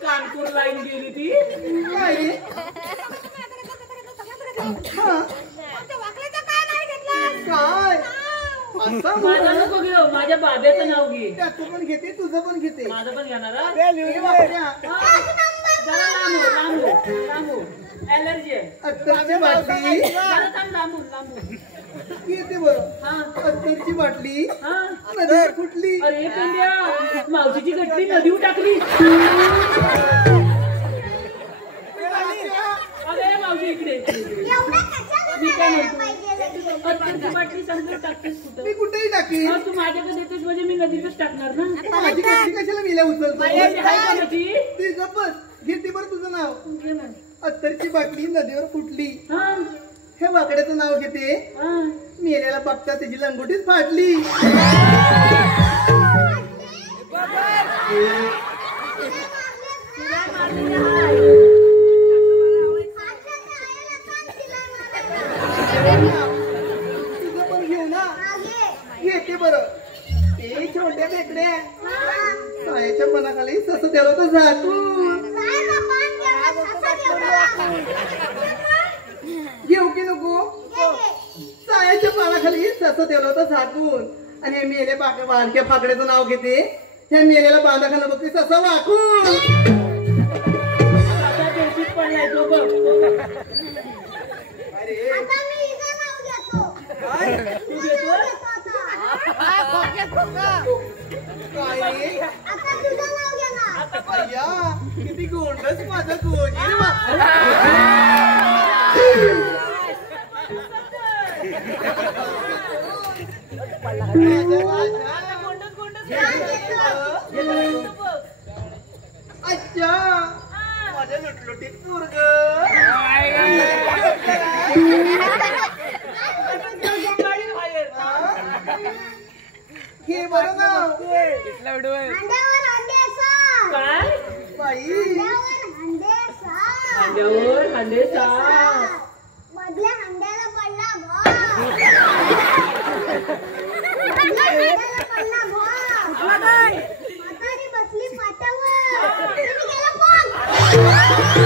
कानपूर लाईन गेली ती काय रे? हा, काय असं माझं नको घेऊ माझ्या बाब्याचं नाव घे त्याचं पण घेते तुझं पण घेते. माझं पण घेणार हा? ए, बापऱ्या. जरा लांबू ऍलर्जी आहे अत्तरची बाटली जरा थांब लांबून येते बरं. हा अत्तरची बाटली हा नदीवर फुटली. अरे कंद्या मावशीची गटली नदीवर टाकली. अरे मावशी इकडे मी काय म्हणतो अत्तरची बाटली समजून टाकतेस मी कुठं? कुठेही टाकी. हा, तू माझ्याकडे देतेस म्हणजे मी नदीतच टाकणार ना. माझी बाटली कशाला मिल्या उचलतो? माझी हाय का माझी? ती गप्पच घेते बरं तुझं नाव. घे ना. अत्तरची बाटली नदीवर फुटली. हा हे वाकड्याचं नाव घेते. हा मेल्याला बघता त्याची लंगोटीच फाटली. तुला तुझं पण घेऊ ना घेते बरं ते छोट्या बेकड्या सायाच्या मनाखाली तसं त्याला तर झाकून घेऊ की नको सायाच्या पानाखाली तसं त्याला तर झाकून आणि हे मेले बारक्या फाकड्याचं नाव घेते ह्या मेलेला बांधाखाना बघते तसं वाकून आता बेसिक पडलाय तो बघ अरे तू घेतो काय रे अय्या किती गोंडस माझा गोंडी अच्छा माझ्या लुटलुटीत पोरग हे बरं ना काय बाई अंड्यावर अंडे साप मधल्या हंड्याला पडला म्हातारी बसली पाटावर तुम्ही गेला कोण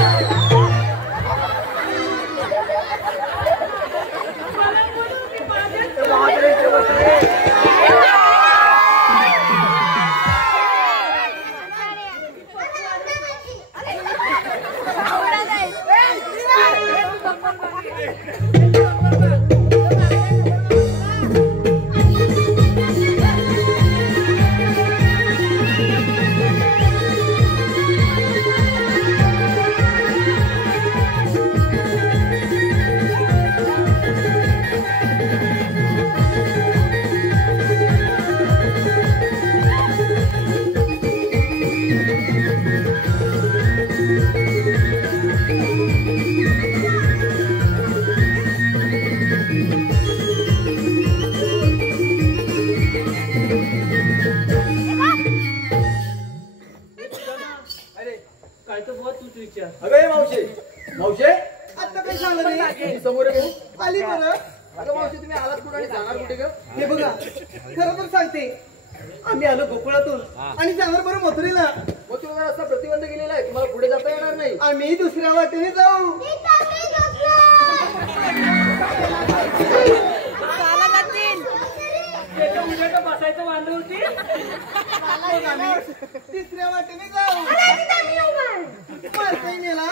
काय तर बुवा तूच विचार अगं मावशे मावशे आता काय झालं रे समोर आहे भाऊ. आली बरं अगं मावशे तुम्ही आलात कुठं आणि जाणार कुठे ग हे बघा खरं तर सांगते आम्ही आलो गोकुळातून आणि जाणार बरं मथुरेला मग तुम्हाला रस्ता प्रतिबंध केलेला आहे तुम्हाला पुढे जाता येणार नाही आम्ही दुसऱ्या वाटेने जाऊ त्याच्या उलट बसायचं वांदे होती मग आम्ही तिसऱ्या वाटेने जाऊ मारताही नेला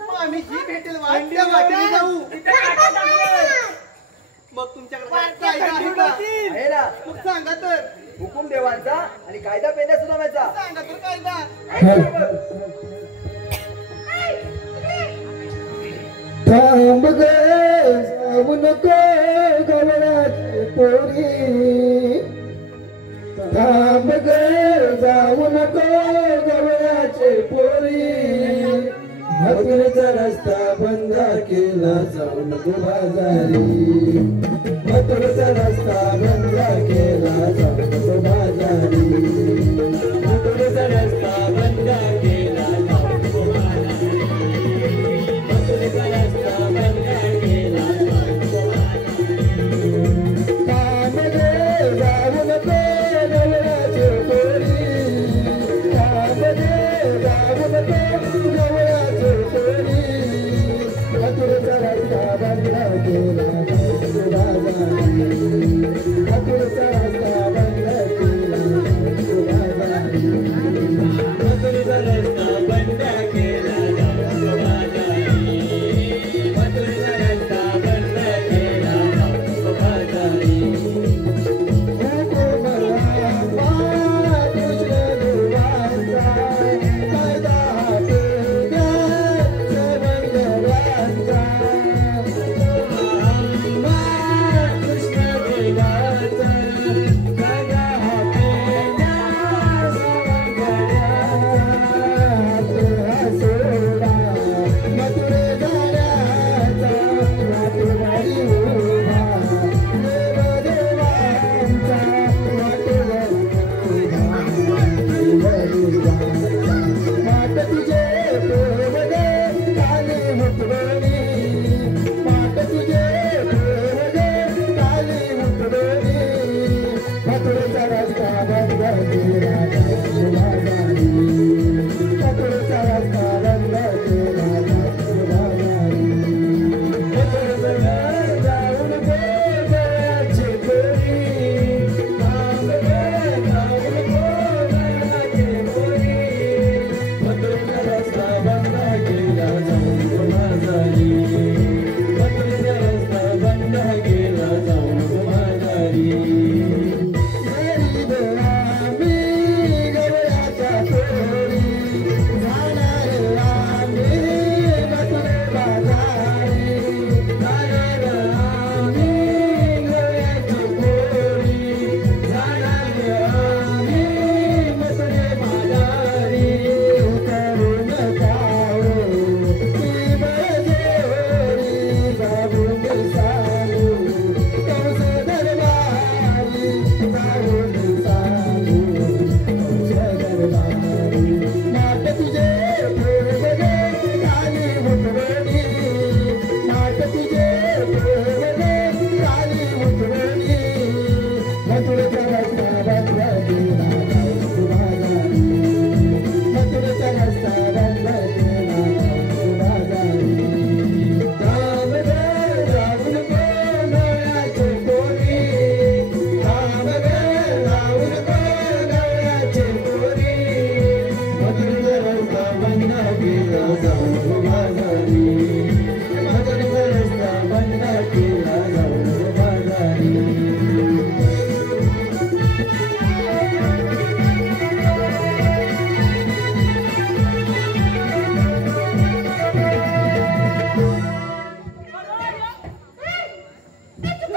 मग आम्ही जी भेटेल वाट त्या वाटेने जाऊ मग तुमच्याकडे कायदा आहे का? आहे ना मग सांगा तर हुकुम देवांचा आणि कायदा पेंड्या सुनाव्याचा सांगा तर कायदा थांब ग जाऊ नको गवळाची पोरी थांब ग जाऊ नको गवळाची पोरी मथुरेचा रस्ता बंद केला जाऊ नको बाजारी मथुरेचा रस्ता बंद केला जाऊ नको बाजारी मथुरेचा रस्ता बंद केला जाऊ नको बाजारी मथुरेचा रस्ता बंद केला जाऊ नको बाजारी जाऊ नको गवळाची पोरी थांब ग जाऊ नको गवळाची पोरी मथुरेचा रस्ता बंद केला जाऊ नको बाजारी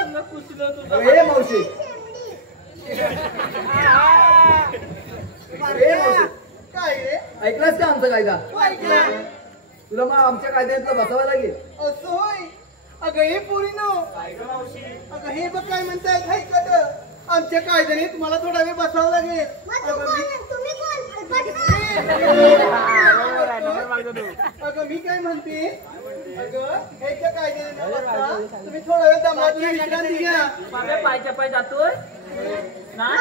चांगलं पुसलं तुझं. ए मावशी काय रे ऐकलास का आमचा कायदा ऐकलं तुला मग आमच्या कायद्यातलं बसावं लागेल असं होय अगं हे पोरी नो अगं हे बघ काय म्हणतायत ऐकत आमच्या कायद्याने तुम्हाला थोडा वेळ बसावं लागेल अगं मी काय म्हणते अगं ह्याच्या कायद्याने न बसता तुम्ही थोडा वेळ दमला तुम्ही विश्रांती घ्या बाबा पायच्या पाय जातोय ना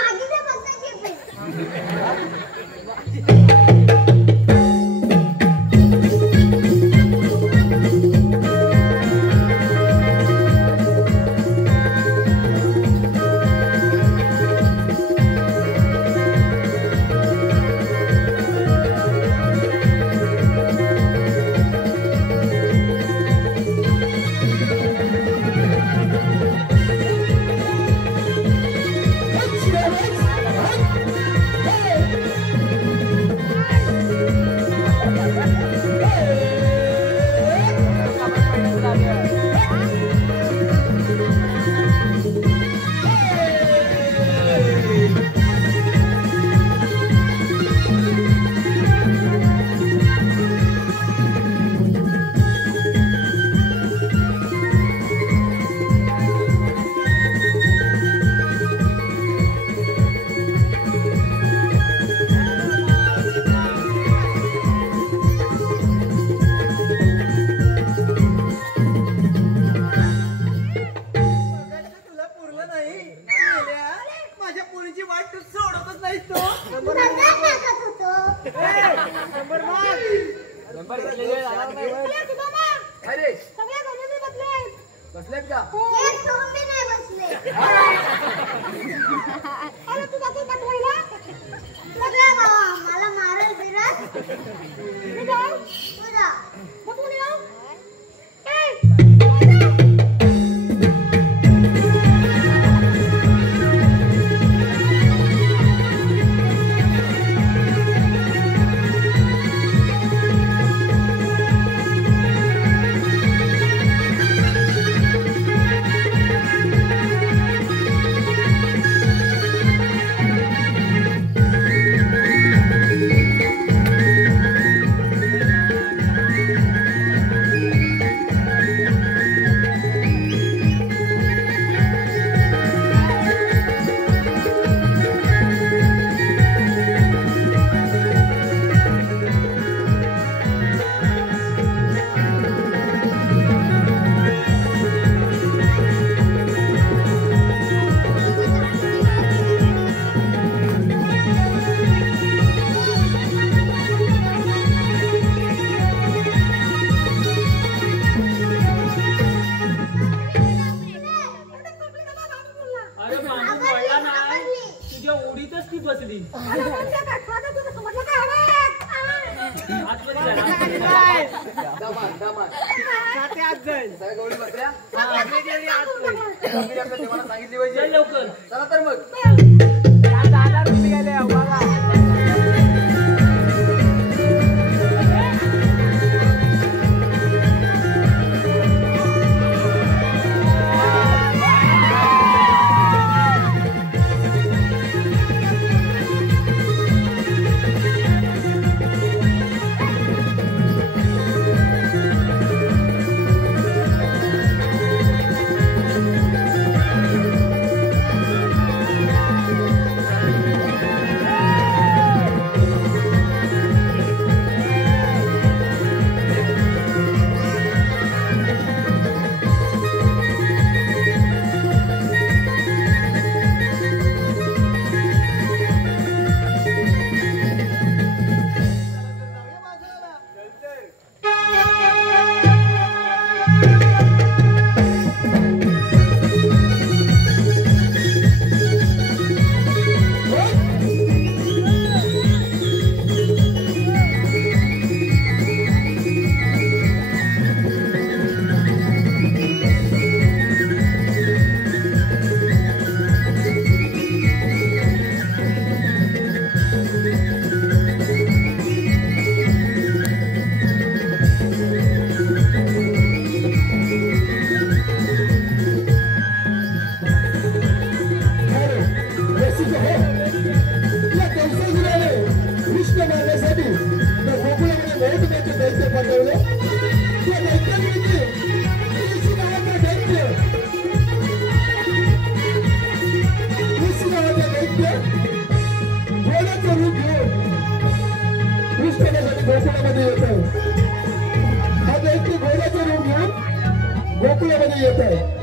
तुला पुरलं नाही मेल्या. माझ्या पोरीची वाट तू सोडतच नाहीस तो अरे बसलेत का मला मारल बिरत अरे माणूस वळला नाही तुझ्या उडीतच ती बसली आतमध्ये सगळ्या गौरी बसल्या आपल्या देवाला सांगितली पाहिजे चल लवकर चला तर मग गोकुळामध्ये येतं. हा दैत्य घोड्याचं रूप घेऊन गोकुळामध्ये येत आहे.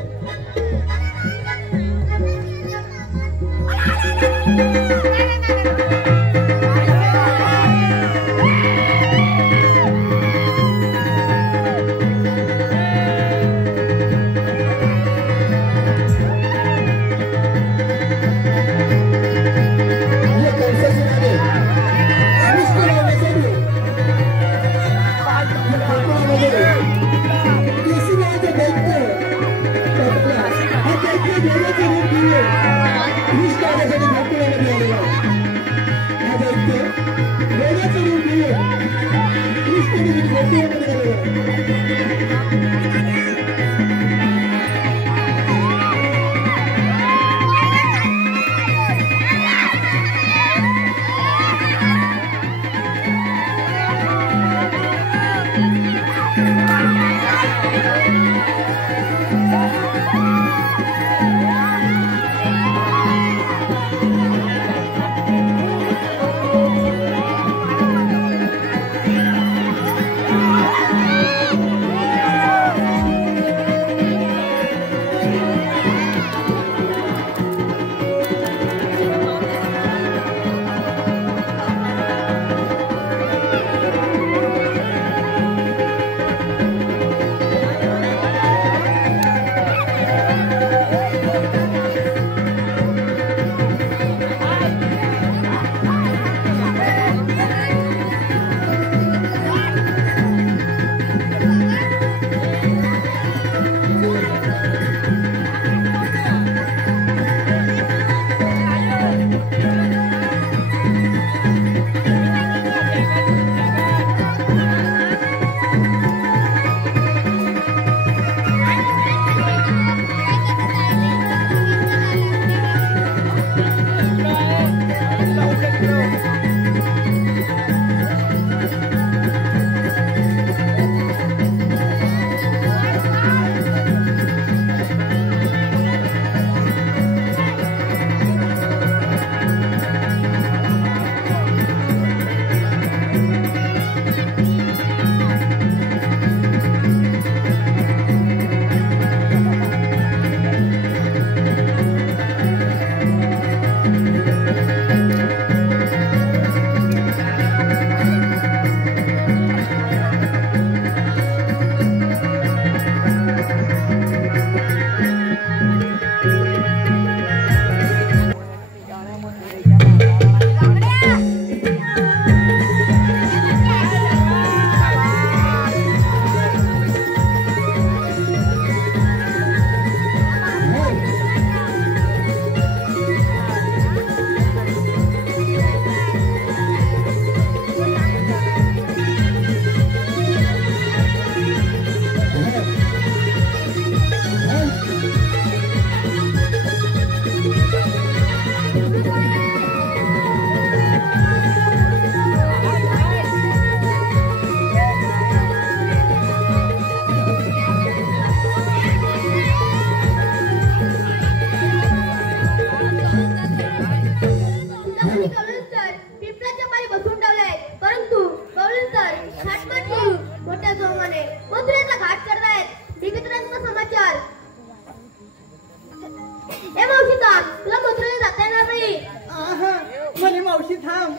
मावशी थांब.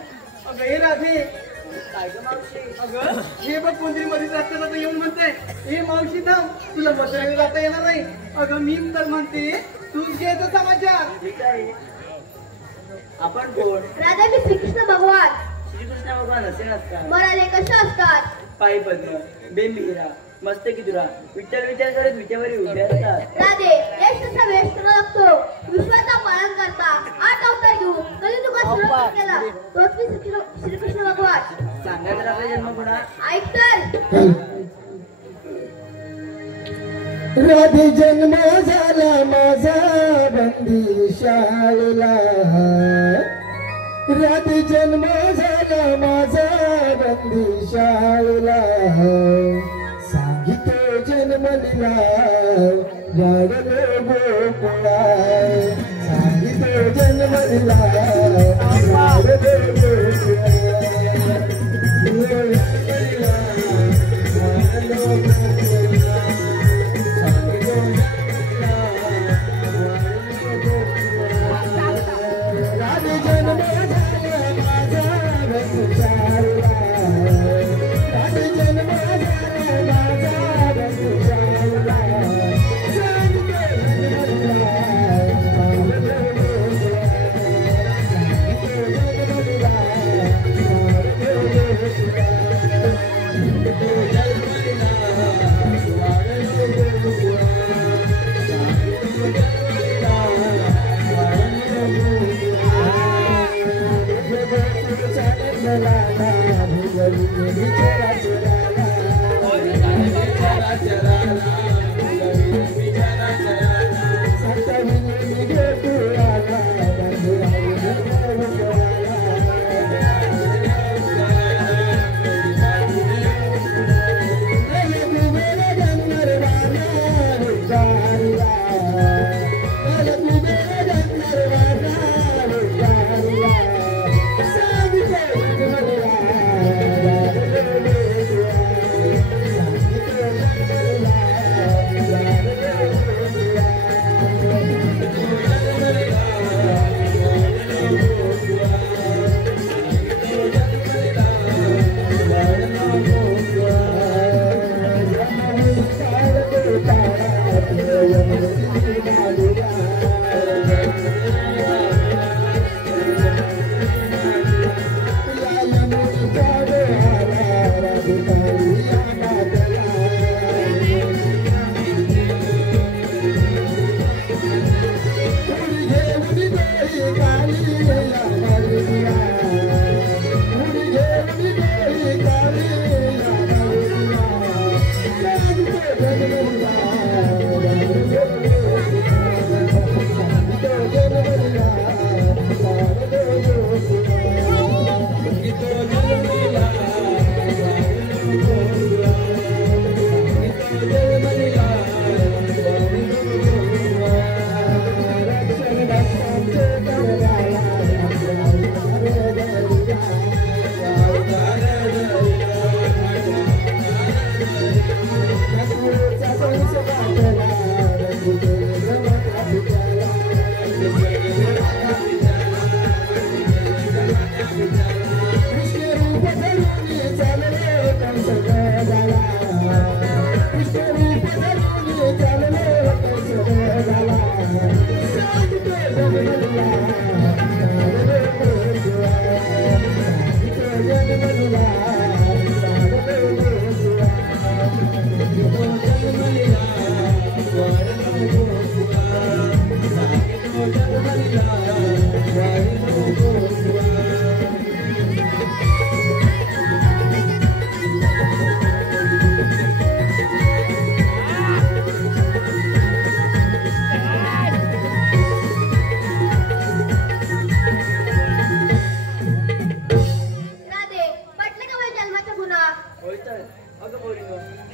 अगं हे राधे काय ग मावशी? अगं हे बघ कोणतरी मध्ये रस्त्यात आता येऊन म्हणते हे मावशी थांब तुला मथुरेला जाता येणार नाही. अगं मी तर म्हणते तूच घ्यायचं समाचार. ठीक आहे. आपण कोण? राधा मी श्रीकृष्ण भगवान. श्रीकृष्ण भगवान असे नसतात. मराले कशा असतात? पायी पद्म बेंबीरा मस्त की तुरा विठ्ठल विचार करत विटेवर उभे असतात. राधे एक तसा वेश करा लागतो. विश्वाचा पालन करता 8 अवतार घेऊन कलियुगात सुरुवात केला तोच मी श्रीकृष्ण भगवान. सांगा तर आपला जन्म कुणा? ऐक तर राधे जन्म झाला माझा बंदी शाळेला. राधे जन्म झाला माझा बंदी शाळेला. सांगितो जन्मलीला वाढलो गोकुळा. सांगितो जन्मलीला वाढलो गोकुळा.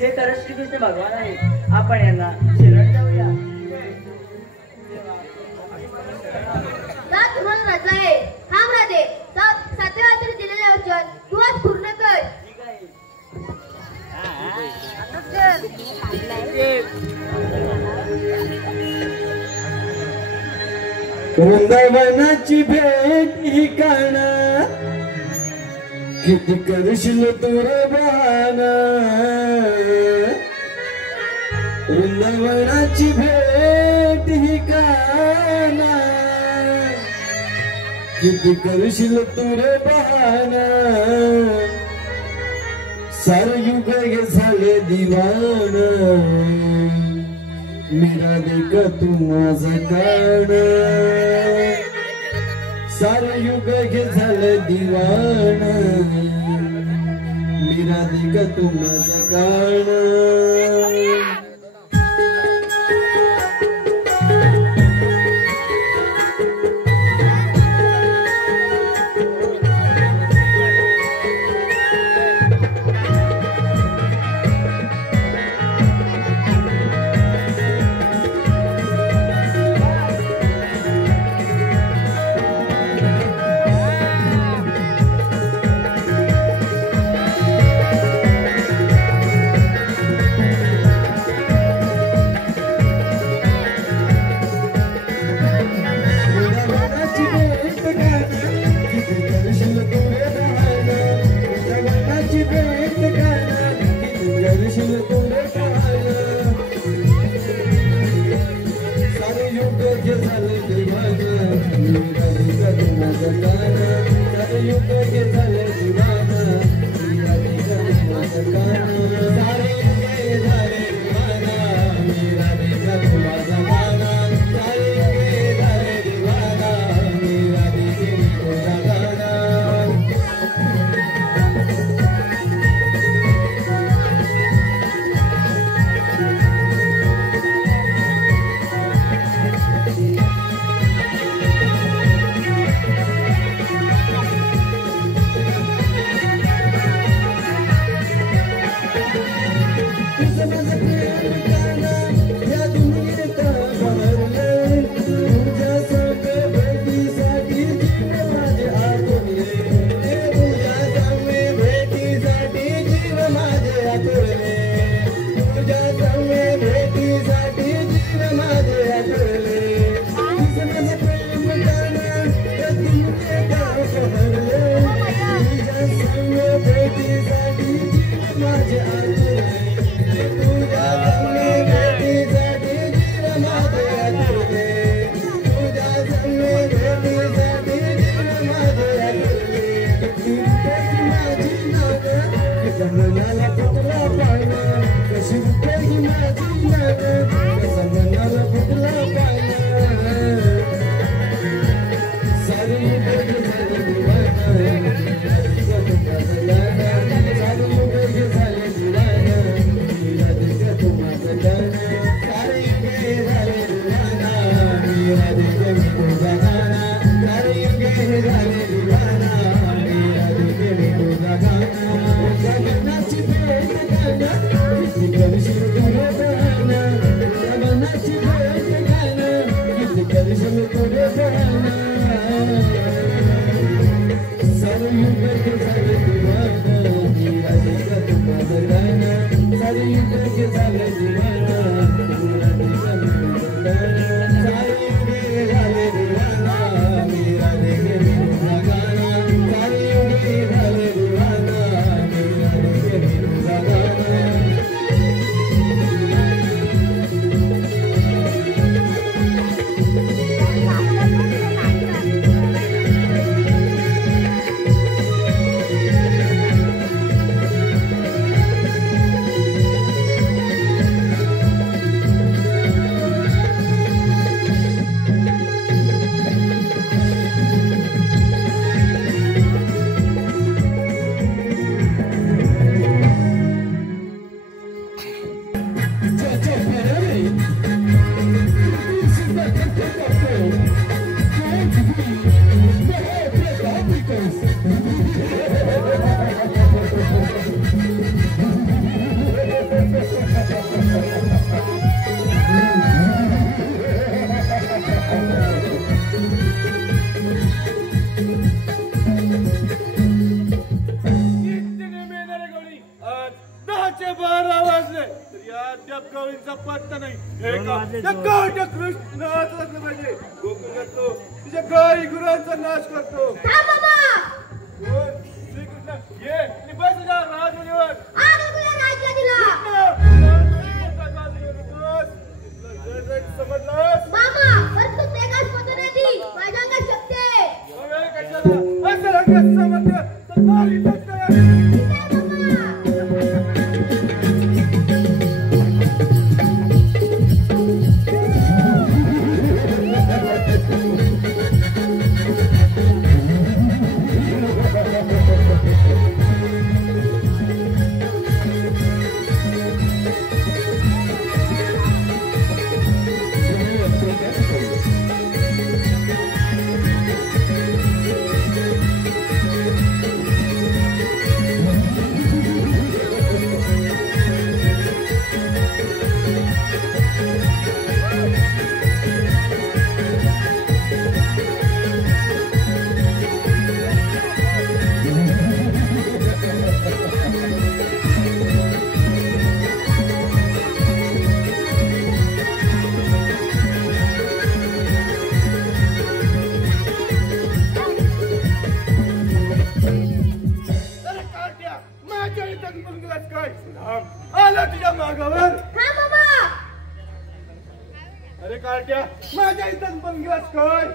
हे खरं श्रीकृष्ण भगवान आहे. आपण यांना शरण जाऊया. रात म्हणून रचलाय. थांब राधे, 7व्या रात्री दिलेले वचन तू आज पूर्ण कर. वृंदावनाची भेट ही काना किती करशील तू रे बहाना. वृंदावनाची भेट ही काना किती करशील तू रे बहाना. सार युग हे झाले दिवाना. मेरा देखा तू माझा कान. सारे युग हे झालं दिवाण. मेरा देखा तू माझा कान. मेरा देखे मी तुझा गाना सारे युग हे झाले दिवाना मेरा देखे मी तुझा गाना जगन्नाथची भेट गाना किती करशील तुझे गाना जगन्नाथची भेट गाना किती करशील तुझे गाना सारे युग के झाले दिवाना मेरा देखे तुझा गाना सारे युग के झाले दिवाना मेरा देखे मी तुझा गाना सारे युग के झाले दिवाना मेरा देखे मी तुझा गाना सारे युग के झाले दिवाना मेरा देखे मी तुझा गाना पत्ता नाही हे का कृष्णाच असलं पाहिजे गोकुळ करतो तुझ्या गाई गुरांचा नाश करतो श्रीकृष्ण ये बस राजवलीवर समजलास कशाला असं रंग समजलं तर मारीतच नाही आला तुझ्या मागावर अरे कार्ट्या माझ्या इथं पण गेलास काय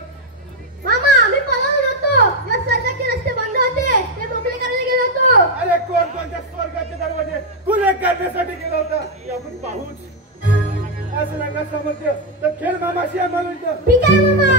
मामा आम्ही पळून होतो या स्वर्गाचे रस्ते बंद होते ते मोकळे करायला गेलो होतो अरे कोणत्या स्वर्गाचे दरवाजे खुले करण्यासाठी गेला होता आपण पाहूच असं नका समजलं तर खेळ मामाशी आहे म्हणून ठीक आहे मामा